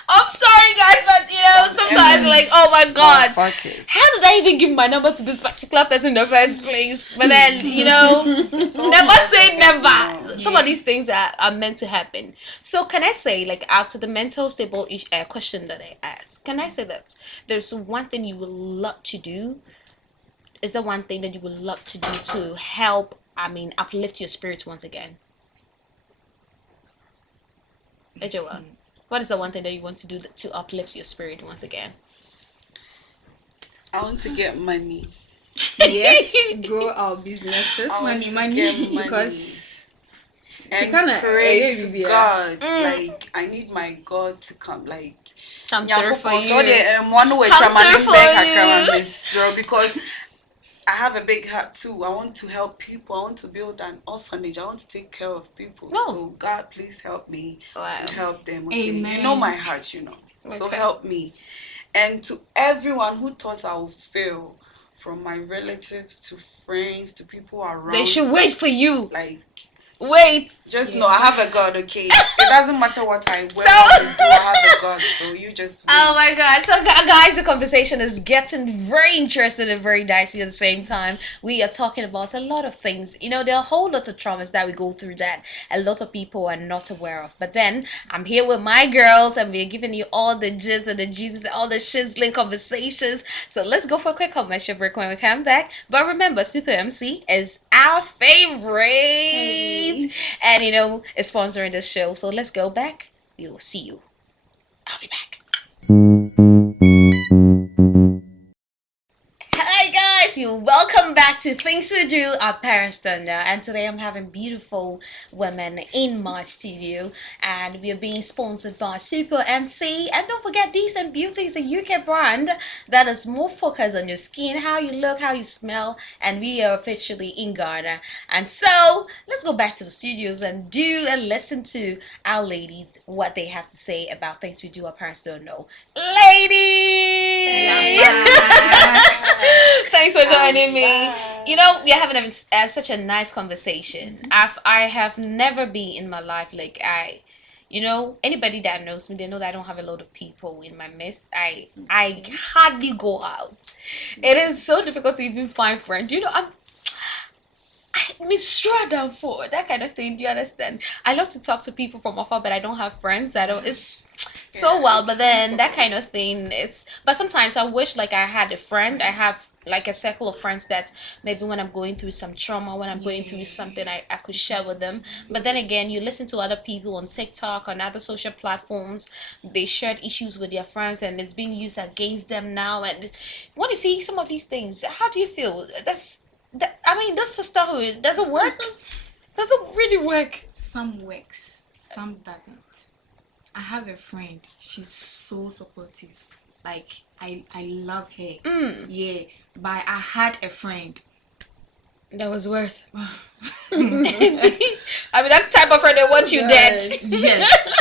I'm sorry, guys, but sometimes like, oh my god, Fuck it. how did I even give my number to this particular person in the first place? But then, never say never. Some of these things are meant to happen. So can I say, like, after the mental stable question that I asked, can I say that there's one thing you would love to do? Is there one thing that you would love to do to help, uplift your spirit once again? Ejoa, what is the one thing that you want to do to uplift your spirit once again? I want to get money. Yes, grow our businesses. Money. Because And kinda, pray to yeah. God. Like, I need my God to come. Like, Come through for you. Because I have a big heart too. I want to help people. I want to build an orphanage. I want to take care of people. Oh. So God, please help me to help them. Okay? Amen. You know my heart, So Okay. help me. And to everyone who thought I would fail, from my relatives to friends to people around. They should wait for you. Like, Wait. just know I have a God, okay? It doesn't matter what I wear, what I do, I have a God. So you just wait. Oh my god. So guys, the conversation is getting very interesting and very dicey at the same time. We are talking about a lot of things. There are a whole lot of traumas that we go through that a lot of people are not aware of. But then I'm here with my girls and we're giving you all the jizz and the Jesus and all the shizzling conversations. So let's go for a quick commercial break when we come back. But remember, Super MC is our favorite. And is sponsoring the show. So let's go back. We will see you. I'll be back. Hi guys, you welcome back to Things We Do, Our Parents Don't Know. And today I'm having beautiful women in my studio, and we are being sponsored by Super MC. And don't forget, Decent Beauty is a UK brand that is more focused on your skin, how you look, how you smell, and we are officially in Ghana. And so let's go back to the studios and do and listen to our ladies, what they have to say about Things We Do, Our Parents Don't Know. Ladies! Thanks for joining me. We are having such a nice conversation. I have never been in my life like anybody that knows me, they know that I don't have a lot of people in my midst. I hardly go out. It is so difficult to even find friends. I'm down for that kind of thing. Do you understand? I love to talk to people from afar, but I don't have friends. It's so wild. But then that kind of thing, but sometimes I wish like I had a friend. I have like a circle of friends that maybe when I'm going through some trauma, when I'm going through something, I could share with them. But then again, you listen to other people on TikTok, on other social platforms, they shared issues with their friends and it's being used against them now. And when you see some of these things, how do you feel? This sisterhood, does it work? Does it really work? Some works, some doesn't. I have a friend, she's so supportive. Like, I love her. Yeah, but I had a friend that was worth. That type of friend that wants you dead. Yes.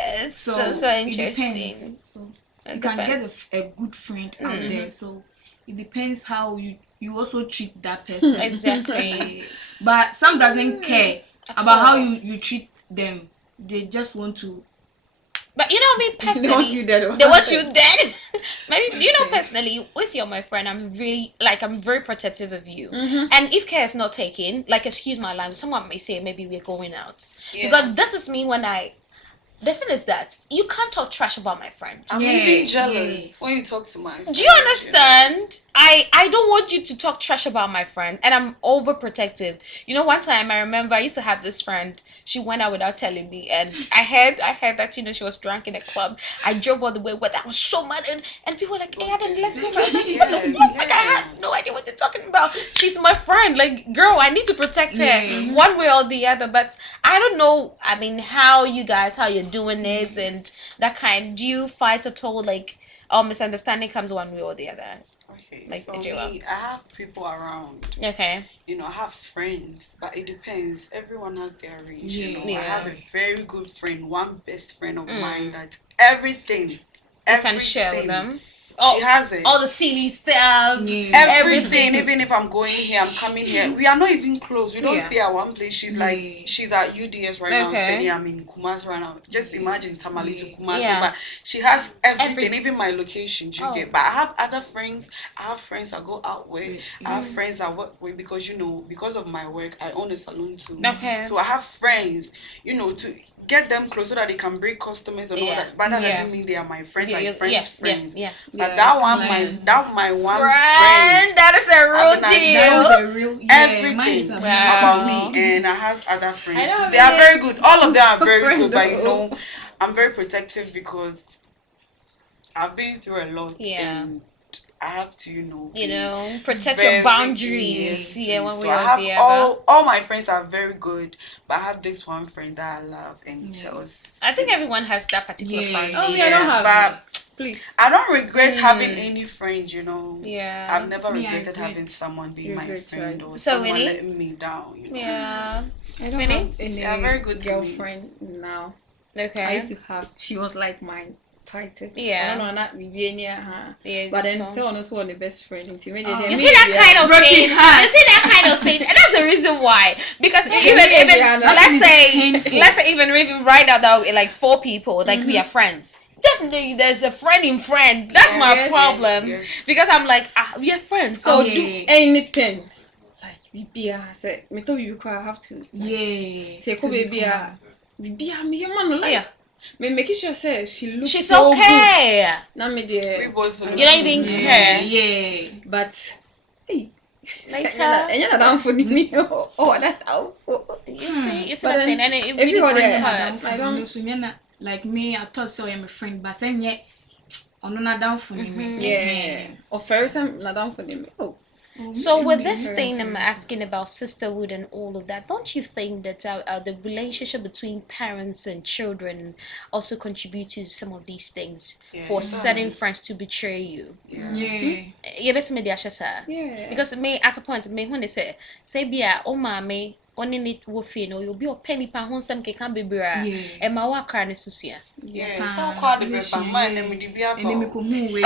It's so interesting. It depends. So you can get a good friend out there. So it depends how you also treat that person. Exactly. But some doesn't care about how you treat them. They just want to. But me personally, They want you dead. They want you dead. Maybe personally, with you, my friend, I'm very protective of you. And if care is not taken, like excuse my language, someone may say maybe we're going out. Yeah. Because this is me when the thing is that you can't talk trash about my friend. I'm even jealous when you talk to my friend. Do you understand? I don't want you to talk trash about my friend, and I'm overprotective. One time I remember I used to have this friend. She went out without telling me, and I heard that she was drunk in a club. I drove all the way where I was so mad, and people were like, "Hey, Adam, let's go." Like I had no idea what they're talking about. She's my friend. Like, girl, I need to protect her one way or the other. But I don't know. How you're doing it and that kind. Do you fight at all? Like, misunderstanding comes one way or the other. Okay, like so me, I have people around. Okay. I have friends, but it depends. Everyone has their range. I Yeah. have a very good friend, one best friend of mine that everything You can share with them. She has it. All the silly stuff. Everything. Even if I'm going here, I'm coming here. We are not even close. We don't stay at one place. She's like, she's at UDS right now. Steady. I'm in Kumasi right now. Just imagine Tamale to Kumasi. But she has everything, even my location. You get. But I have other friends. I have friends I go out with. I have friends I work with because because of my work, I own a salon too. Okay. So I have friends, to get them close so that they can bring customers and all that. But that doesn't mean they are my friends, friends. But that one, my one friend, that is a real deal. Everything about me, and I have other friends. They are very good. All of them are very good, but I'm very protective because I've been through a lot. And I have to, protect your boundaries. When we are there. All my friends are very good, but I have this one friend that I love, and I think everyone has that particular friend. Oh, I don't have. But please, I don't regret having any friend. Yeah. I've never regretted having someone be my friend or someone letting me down. Yeah. I don't have any very good girlfriend now. Okay. I used to have. She was like my tightest. Yeah. I don't know, not be near her. Yeah. But then still also one of the best friend. You see that kind of thing? You see that kind of thing? And that's the reason why. Because even let's say even right now that we're like 4 people, like we are friends. Definitely there's a friend in friend. That's my problem. Yes. Because I'm like, we are friends. So I'll do anything. Like say me to you I have to. Say ko baby me man like. Me making sure say she's so okay. Good. Now me there. We both you don't even care. Yeah. But hey. Later. And you're not down for me. Oh, that's out. You see that thing, and it really hurts. I don't. Like me, I thought so. I'm a friend, but saying yet, I'm not down for me. Yeah. Or first, I'm not down for them. Oh. So with this thing I'm asking about sisterhood and all of that, don't you think that the relationship between parents and children also contribute to some of these things for certain friends to betray you? Yeah. Because me at a point, when they say oh mommy, only need woofy no you'll be a penny pa hon some can be bra and my work card is susia. So called the paper man and me be up. And then we come home with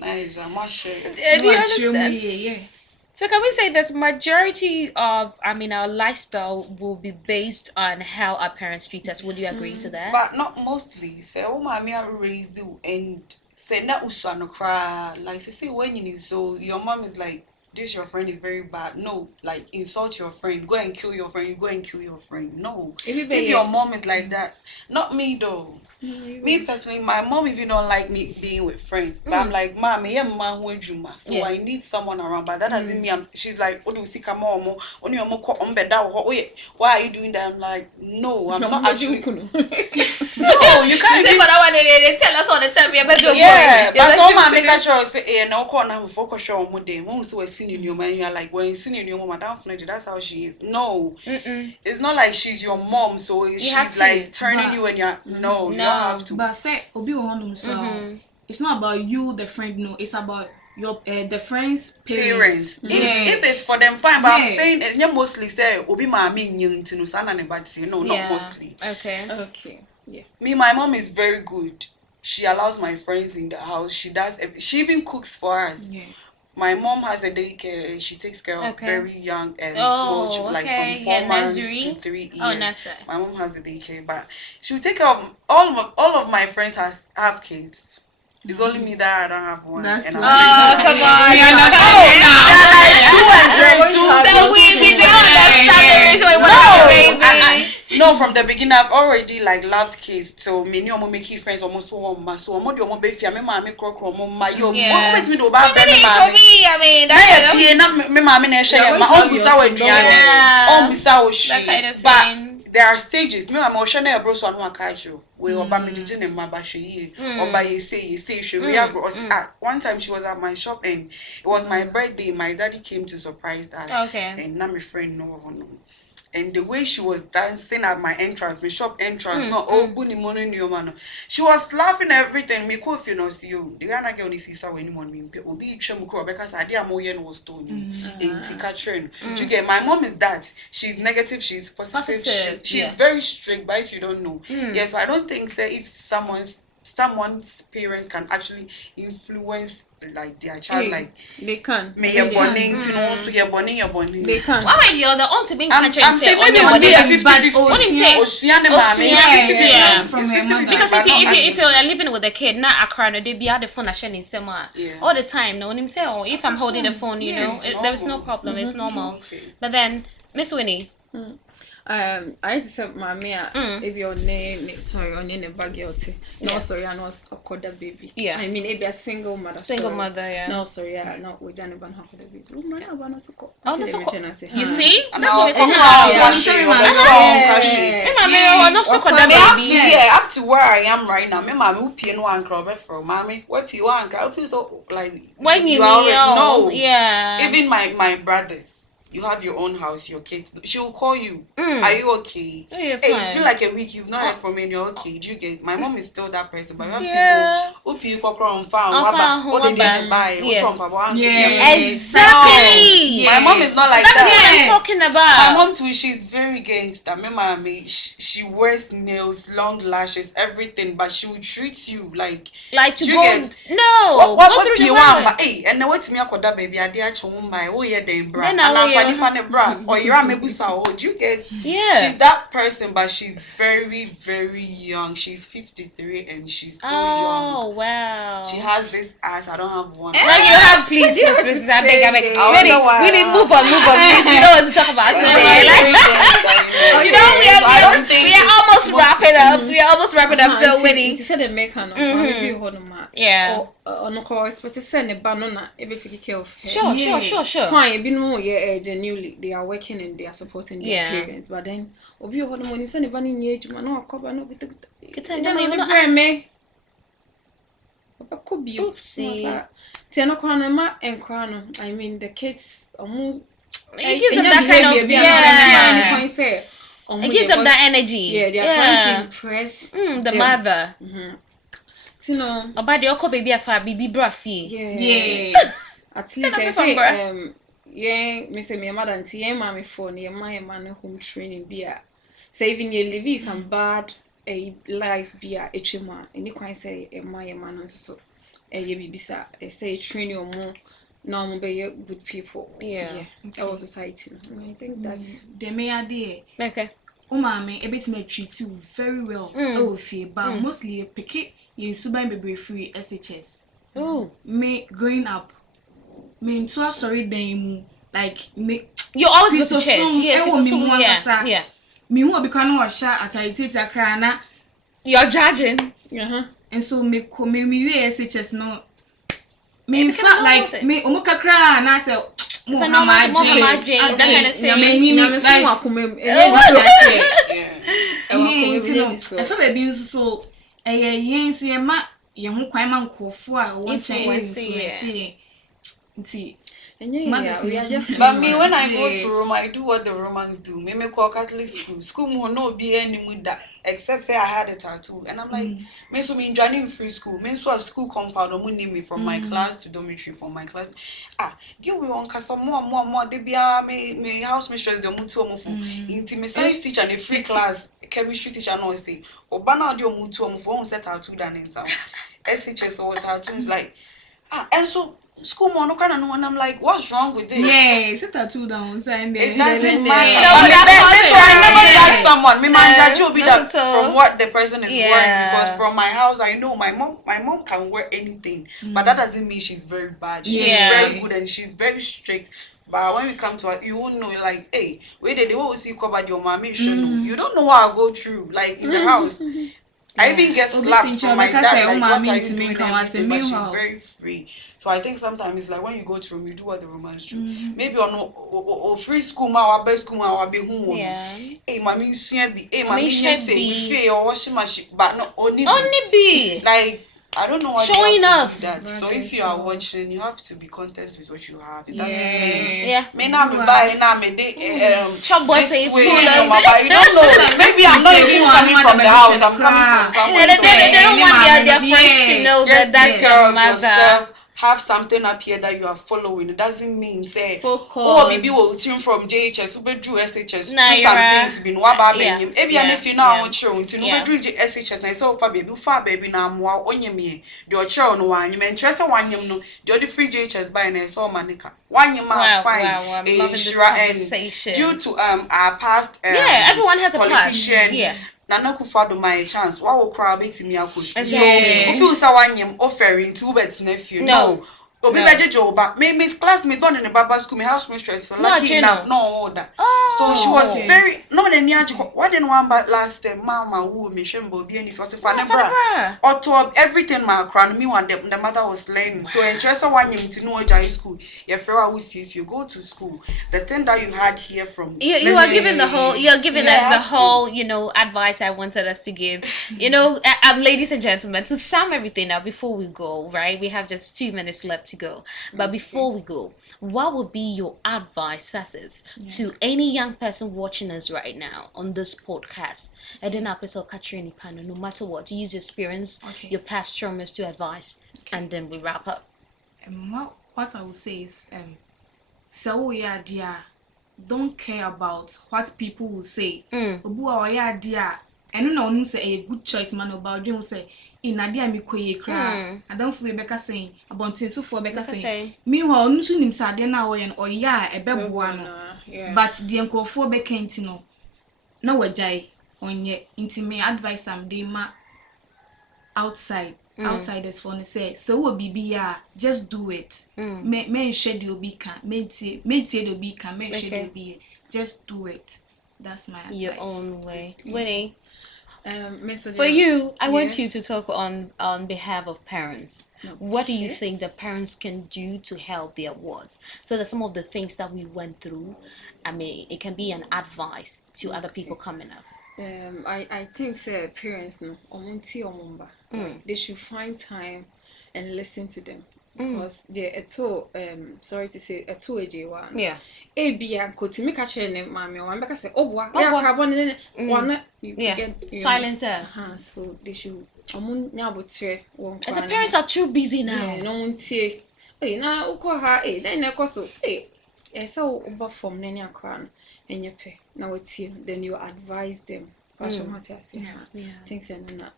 nice, I'm not sure. Do you understand? So can we say that majority of our lifestyle will be based on how our parents treat us? Would you agree to that? But not mostly. Say mommy I raised you and say na usano cry like to say when you so your mom is like this your friend is very bad. No, like insult your friend, go and kill your friend, you go and kill your friend. No. If your mom is like that, not me though. Me personally, my mom even don't like me being with friends. But I'm like, Mom, so I need someone around. But that doesn't mean she's like, oh, do you see why are you doing that? I'm like, no, I'm not actually. No, you can't say for that one they tell us all the time. But some man make a choice say, no corner focus on one day. Once we're seeing your man, you're like, when seeing your mom, that's how she is. No. It's not like she's your mom, so she's like turning you and you're no. Have to. But say obi so it's not about you the friend, no, it's about your the friend's parents. If it's for them fine, but I'm saying mostly say obi mama into no, not mostly. Okay. Yeah. Me, my mom is very good. She allows my friends in the house. She even cooks for us. My mom has a daycare. She takes care of very young and small children, like from 4 months to 3 years. Oh, that's it. My mom has a daycare, but she will take care of all of my friends have kids. It's only me that I don't have one. Come on. No, from the beginning I've already like loved kids. So me no make friends almost 1 month. So I'm the baby. Me mama crocro mama yo. What me do about me mama? I mean, that's me mama na share my own bisa we duane. Own bisa we she. But there are stages. Me mama share na bro so no akajo. We oba me jiji ne mama she. Oba you say she we are one time she was at my shop and it was my birthday. My daddy came to surprise that. Okay. And now my friend no. And the way she was dancing at my entrance, my shop entrance, she was laughing at everything. Me ko fi no see you. The Ghana girl ni sisa when anyone me obi twa mu kro because ade amoye no stone. Tika train. You get my mom is that. She's negative, she's positive. She's very strict, but if you don't know. Yes, so I don't think that if someone someone's parent can actually influence like their child, like they can. may your bonding to know so your bonding. They can. Why were you the on to being I'm saying maybe on be a 50-50. Because if you're living with a kid, not a crowd, they be at the phone all the time. No one say, oh, if I'm holding the phone, you know, there's no problem. It's normal. But then, Miss Winnie. I just said, Mammy, if your name, sorry, on your bag, no, sorry, I know a quarter baby. Yeah, I mean, maybe a single mother. Yeah. No, sorry, not with Johnny Van Hock, the baby. Oh, that's you see? That's what we're talking about. Yeah, up to where I am right now. My mom who pay no and crowd from mommy. What you want? I feel so like when you know. Yeah. Even my brothers. You have your own house, your kids. She will call you. Are you okay? Oh, hey, it's been like a week. You've not heard from me. And you're okay. Do you get? My mom is still that person, but you have people who people from farm. What they didn't buy. Exactly. My mom is not like that. That's what I'm talking about. My mom too. She's very gangster. My mommy, she wears nails, long lashes, everything, but she will treat you like to go. No. What you want? Hey, and now what's me? I call baby. I did actually my oh yeah, they bra. Or you're a mebusa, or do you get? Yeah. She's that person, but she's very, very young. She's 53 and she's still young. Oh wow. She has this ass. I don't have one. No, you have please. I beg. We need move on. Please. You know what to talk about today. You know we are almost wrapping up. We are almost wrapping up. So Winnie. She said the make her no. Yeah. Or no call expect to send a banana every take care of her. Sure. Fine, be no genuinely they are working and they are supporting their parents. But then obi ho no money send a banana in age man no akoba no get me. Papa could be oopsie. Tiano kwana ma enkwa no. I mean the kids it gives them that kind of it gives them that energy. Yeah, they are trying to impress the mother. No. About the oko baby afa bibi brafi. Yeah. At least I say Mr. Me mother and tie mommy phone your my man home training beer. Saving your living some bad a life beer echema. Any quite say my man so ye bibisa say train your more normal be good people. Yeah. Our society. I think that's the may idea. Okay. Mommy, a bit may treat you very well. Oh, fear, but mostly a picket. You suban baby free SHS. Oh, me growing up. Me so sorry then like me. You always go to church. Yeah. Me who be kan wa sha atarite akra na. You're judging. And so me we SHS no. Me in fact like me omo kakra na say Muhammad that kind of thing. I feel baby so yen so ye ma ye ho kwan ma nkofo a wo chen nti we are just but me when I go to Rome I do what the Romans do. Me call Catholic school mo no be any muda except say I had a tattoo and I'm like me so me joining free school me so a school compound o need me from my class to dormitory from my class give we on kasa more they be me house mistress the mutu omo inti me science teacher and a free class chemistry teacher no say obana de mutu omo for on set tattoo than in some SHS or tattoos like and so school more no kind of no and I'm like what's wrong with this? Yeah, set tattoo down and it doesn't matter. I never judge someone. Me man judge you be that from what the person is wearing because from my house I know my mom can wear anything but that doesn't mean she's very bad. She's very good and she's very strict. But when we come to her, you won't know like, hey, wait they will see covered your mommy you don't know what I go through like in the house. I even get slapped from my dad like what are you doing but she's very free. So I think sometimes it's like when you go to Rome, you do what the Romans do. Maybe on free school ma or best school ma be home. Hey, mommy you see be. Hey, mommy you say we fear your washing machine, but not only be. Like I don't know why showing you have off. to do that. So if you are watching, you have to be content with what you have. It doesn't mean me now me buy now me they chop boy say full of you don't know. Maybe I'm not even coming from the house. I'm coming from family. They don't want their friends to know that that's your mother. have something up here that you are following. It doesn't mean say Focus. oh maybe we'll team from JHS, we do SHS, Nah, do you're some right. things been waba Yeah, benyim. Ebi yeah, and if you now yeah. want children, to Yeah. do SHS na so far baby na mwa onyemie. The children no one you interest one yem no the free JHS by na so manika. One yem Wow, fine. wow, I'm loving this Shira and conversation. due to our past Yeah, everyone has a past. politician. Yeah. Nana Kufado my chance. What will crowd be to me? I could. Exactly. If you saw one yam offering two bets nephew. No. Obi No. beje job, me miss classmate done in the Baba school, me house mistress, so No, lucky Jenna. enough, no order. Oh. So she was Okay. very no any what didn't one but last time mama who me shembo be any first Oh, fanebra. Or to everything my crown me one the mother was learning. So interest one yam to know high school. Your friend with you go to school. The thing that you had here from You are giving the whole. You're giving us the whole. Advice I wanted us to give. Ladies and gentlemen, to sum everything up before we go, right? We have just 2 minutes left to go. But before we go, what would be your advice, Sasses, to any young person watching us right now on this podcast? And then no matter what, use your experience, your past traumas to advise, and then we wrap up. What I will say is, so yeah, dear, don't care about what people will say. Obu yeah, dear, and no say a good choice man about you say. In Nadia mi koye kra. I don't feel Becca saying about so for Becca saying. Meanwhile, no soon inside na or ya a bebuano. But the uncle for Beckentino. No wajai on ye intimate advice am de ma outsiders for say so will be ya just do it. Me schedule be can me do be can me schedule be just do it. That's my advice. Your own way. Winnie. For you, I want you to talk on behalf of parents. What do you think the parents can do to help their wards? So that some of the things that we went through, it can be an advice to other people coming up. I think parents no omunti omumba. They should find time and listen to them. Because they're sorry to say a two AJ1. Yeah. Bia koti me catch ne mama one because say obwa ya carbon one you get silencer. So they should omun nyabotre won And the parents are too busy now. No muntie. Na uko ha then na koso so oba from nani akran enyepe na wetie then you advise them. What you want to say? Things na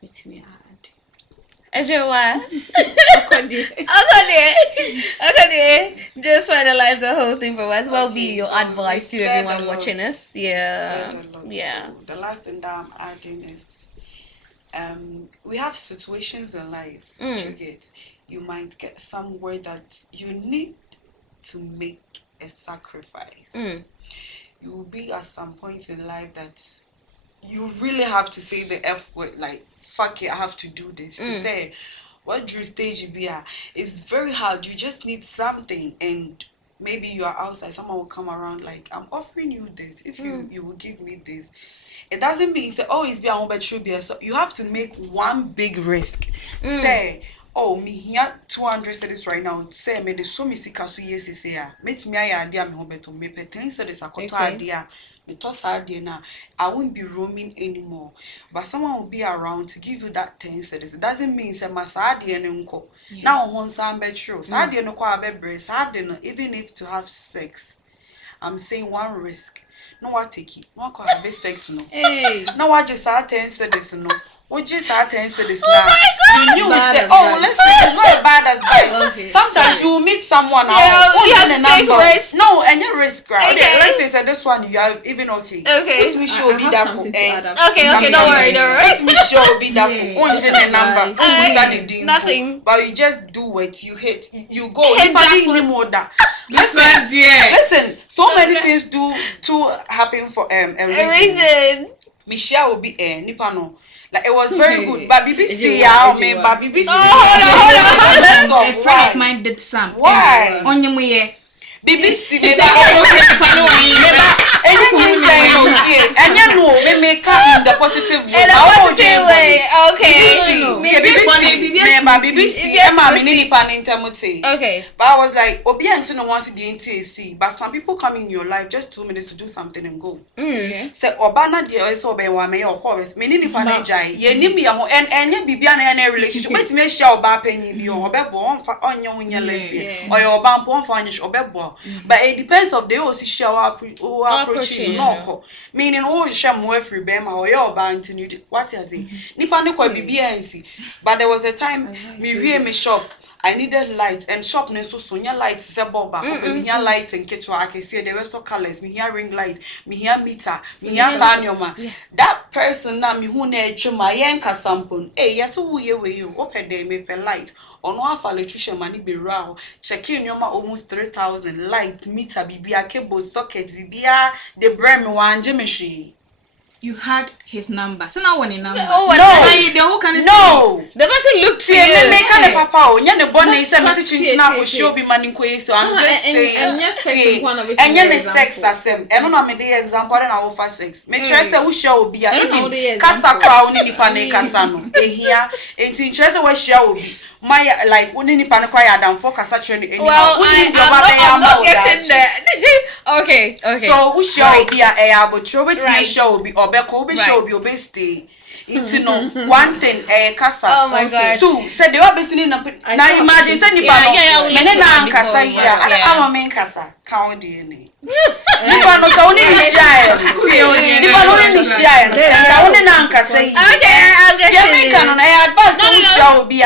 with me hard. Ejewa. Okay. Just finalize the whole thing for us. What will be your advice to everyone watching us? Yeah. So the last thing that I'm adding is we have situations in life you might get somewhere that you need to make a sacrifice. You will be at some point in life that you really have to say the F word, like fuck it, I have to do this. To say what Drew stage you be at, it's very hard. You just need something, and maybe you are outside, someone will come around like, I'm offering you this. If you will give me this. It doesn't mean say, oh, it's be a but should be. So you have to make one big risk. Say, oh, me here 200 cedis right now. Say me the so me see kasu yes is here. Meet me I idea me home to me pe 10 cedis akoto idea. Me toss idea now. I won't be roaming anymore. But someone will be around to give you that 10 cedis. It doesn't mean say my idea ne unko. Now one some bet true. Idea no kwa be brace. Idea even if to have sex. I'm saying one risk. No what take it. No kwa have sex no. No what just 10 cedis no. What just 10 cedis now. You knew say, oh, listen, it's not a bad advice. Okay. Sometimes you meet someone you have to take risk. No, and your risk, right? Okay. Let's say this one you are even okay. Okay. Let me show be that. Okay, don't worry. Let me show be that. The number. Nothing. But you just do it. You hit. You go. Listen. So many things do happen for a reason. Michelle will be nipa no. Like it was very good, but BBC but BBC. Hold on. A friend of mine did some. Why? On your way. BBC and you know we make up in the positive way. Okay. BBC But BBC, Emma, many pan intermute. Okay. But I was like, Obi and no wants to the NTAC. But some people come in your life just 2 minutes to do something and go. Say Obana dear so be one may or chorus. Many pan jai. Ye name me and ye be an relationship. Wait me shall bar penny be or bebo on your lesbian or your bump on furnish or bebo. But it depends of the OC shower approaching no. Meaning all sham more free bema or your band to what you say. Nipano could be BNC. But there was a time me hear me shop. I needed lights and shop so Sonia lights is a boba. Me here light and kitchen. I can see the rest of colors. Me here ring light. Me here meter. Me here sanyoma. That person na me who ne chuma yenka sampon. Eh yes who you open day me per light. On one for electrician money be raw. Checking your almost 3,000 light meter bibia cable socket bibia the brand one jimmy. You had his number. So now one in number. Oh, no. No. The person looked to you. You. Make a papa. You the bonnet say message now will show be money quick. So I'm just saying. And you sex as them. And no me the example and I offer sex. Make sure say who share will be. Even kasa crown ni pane kasa no. Ehia. Enti interest we share will be. My like uni ni pane kwa Adam for kasa training. Well, I'm not getting there. Okay. So who share will be a but throw it me share will be obeko be share will be obeste. It's no one thing kasa. Oh my God. Two said they were listening now imagine say ni pa no. Me na kasa ya. I'm a kasa. Count DNA. Nipa no so ni share. Nipa no ni share. Na one na kasa yi. Okay, I'll get it. You na advance no share will be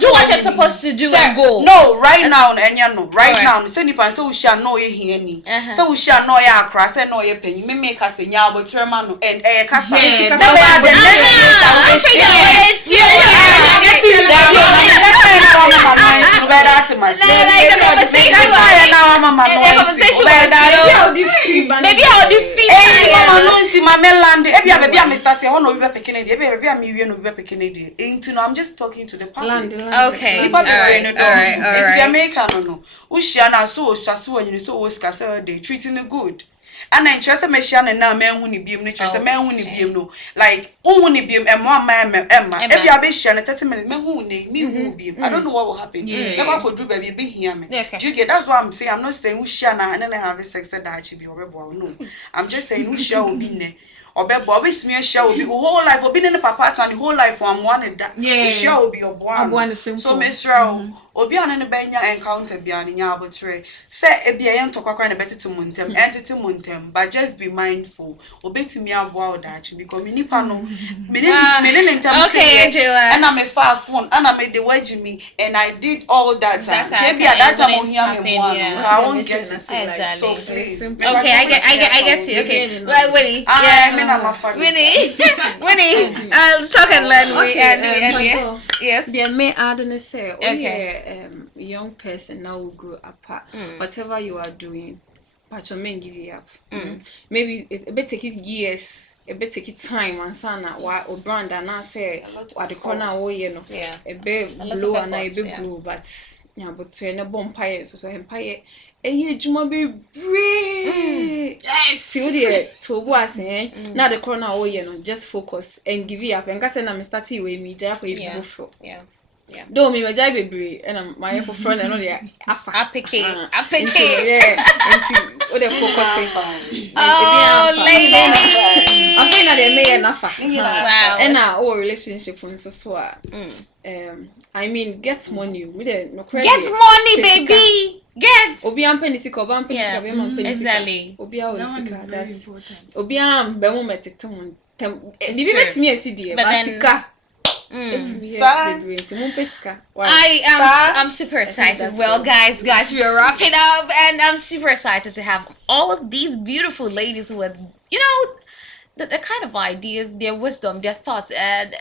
do what you're supposed to do and go. No, right now enya no. Right now say nipa so share no ye hia ni. So share no ya akra say no ye panyi. Me make kasa nya abotrema no and kasa. Maybe I'll defeat I'm just talking to the public. Okay. All right. Treating it good. And I trust me shana na men who ni biem ni trust men who ni biem no like who ni biem and one man Emma if you are be shana 30 minutes men who ni me who biem I don't know what will happen never could do baby be here me do you get that's what I'm saying I'm not saying who shana and then I have a sex that I be or no I'm just saying who share will be ne or be Bobby smear share will be whole life or being in the papa and the whole life for one that share will be your boy so Miss Row obi an ne benya encounter bia ne nya abotre say e bia yen tokwa na betete muntem entity muntem but just be mindful obetimi aboa odachi because me nipa no me ne ntem okay Angela and I'm a far phone and I made the wedge me and I did all that time maybe at that time on hear me more I won't get it exactly. So please okay I get you okay well Winnie Winnie I'll talk and learn and yes there may add and say okay young person now will grow apart. Whatever you are doing, but you may give it up. Maybe it's a bit take it years, a bit take it time, and son, why or brand and I say what the corner away, you know, a bit blue and a bit blue, but yeah, but train a bonfire, so empire. And you might be brave. Yes. See dear, to was now the corner away, you know, just focus and give it up. And guess I'm starting with me, Jack, yeah. Don't me my baby and I'm my for friend and all the applique. Yeah, until what they focusing. Oh, lady. I'm feeling that they made enough. Wow. And our relationship from so I mean, get money. We didn't no credit. Get money, baby. Get. Obi am penisika, obi am penisika, obi am penisika. Exactly. Obi am penisika. That's obi am be mo metete bibi betimi esi basika. I'm super excited. Well, guys, we are wrapping up, and I'm super excited to have all of these beautiful ladies with, the kind of ideas, their wisdom, their thoughts, and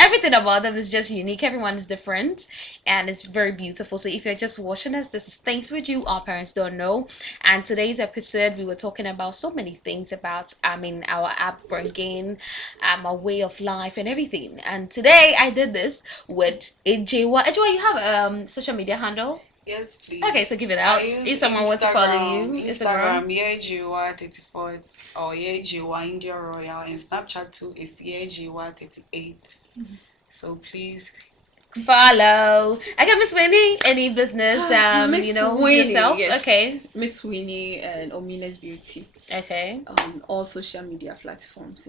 everything about them is just unique. Everyone is different, and it's very beautiful. So if you're just watching us, this is Things With You Our Parents Don't Know. And today's episode, we were talking about so many things about, our upbringing, our way of life, and everything. And today, I did this with Ejewa. Ejewa, you have a social media handle? Yes, please. Okay, so give it out. If someone wants to follow you, Instagram, Ejewa34 or Ejewa India Royal, and Snapchat too is Ejewa38. So please Follow. Okay, Miss Winnie, any business, Miss you know, Winnie, yourself? yes. Okay. Miss Winnie and Omina's Beauty Okay. on all social media platforms.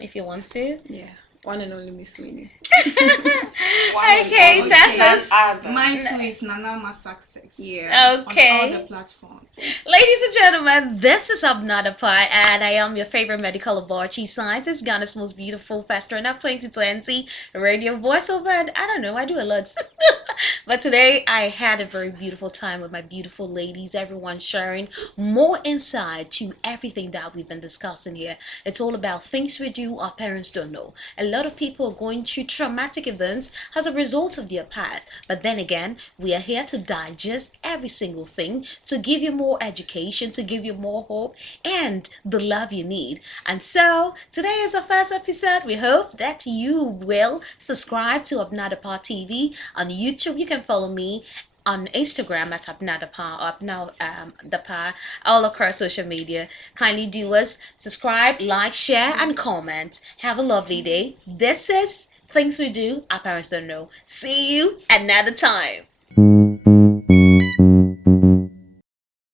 If you want to. Yeah, one and only Miss Winnie. Okay, Sassas. Mine too is Nanama Success. Yeah. Okay. On all the platforms. Ladies and gentlemen, this is Abnada Pai, and I am your favorite medical laboratory scientist, Ghana's most beautiful, faster enough 2020 radio voiceover, and I don't know, I do a lot. But today I had a very beautiful time with my beautiful ladies, everyone sharing more insight to everything that we've been discussing here. It's all about things we do our parents don't know. A lot of people are going through traumatic events as a result of their past, but then again, we are here to digest every single thing, to give you more education, to give you more hope and the love you need. And so today is our first episode. We hope that you will subscribe to Abnadapa TV on YouTube. You can follow me on Instagram at Abnadapa or Abnadapa, all across social media. Kindly do us subscribe, like, share, and comment. Have a lovely day. This is Things We Do Our Parents Don't Know. See you another time.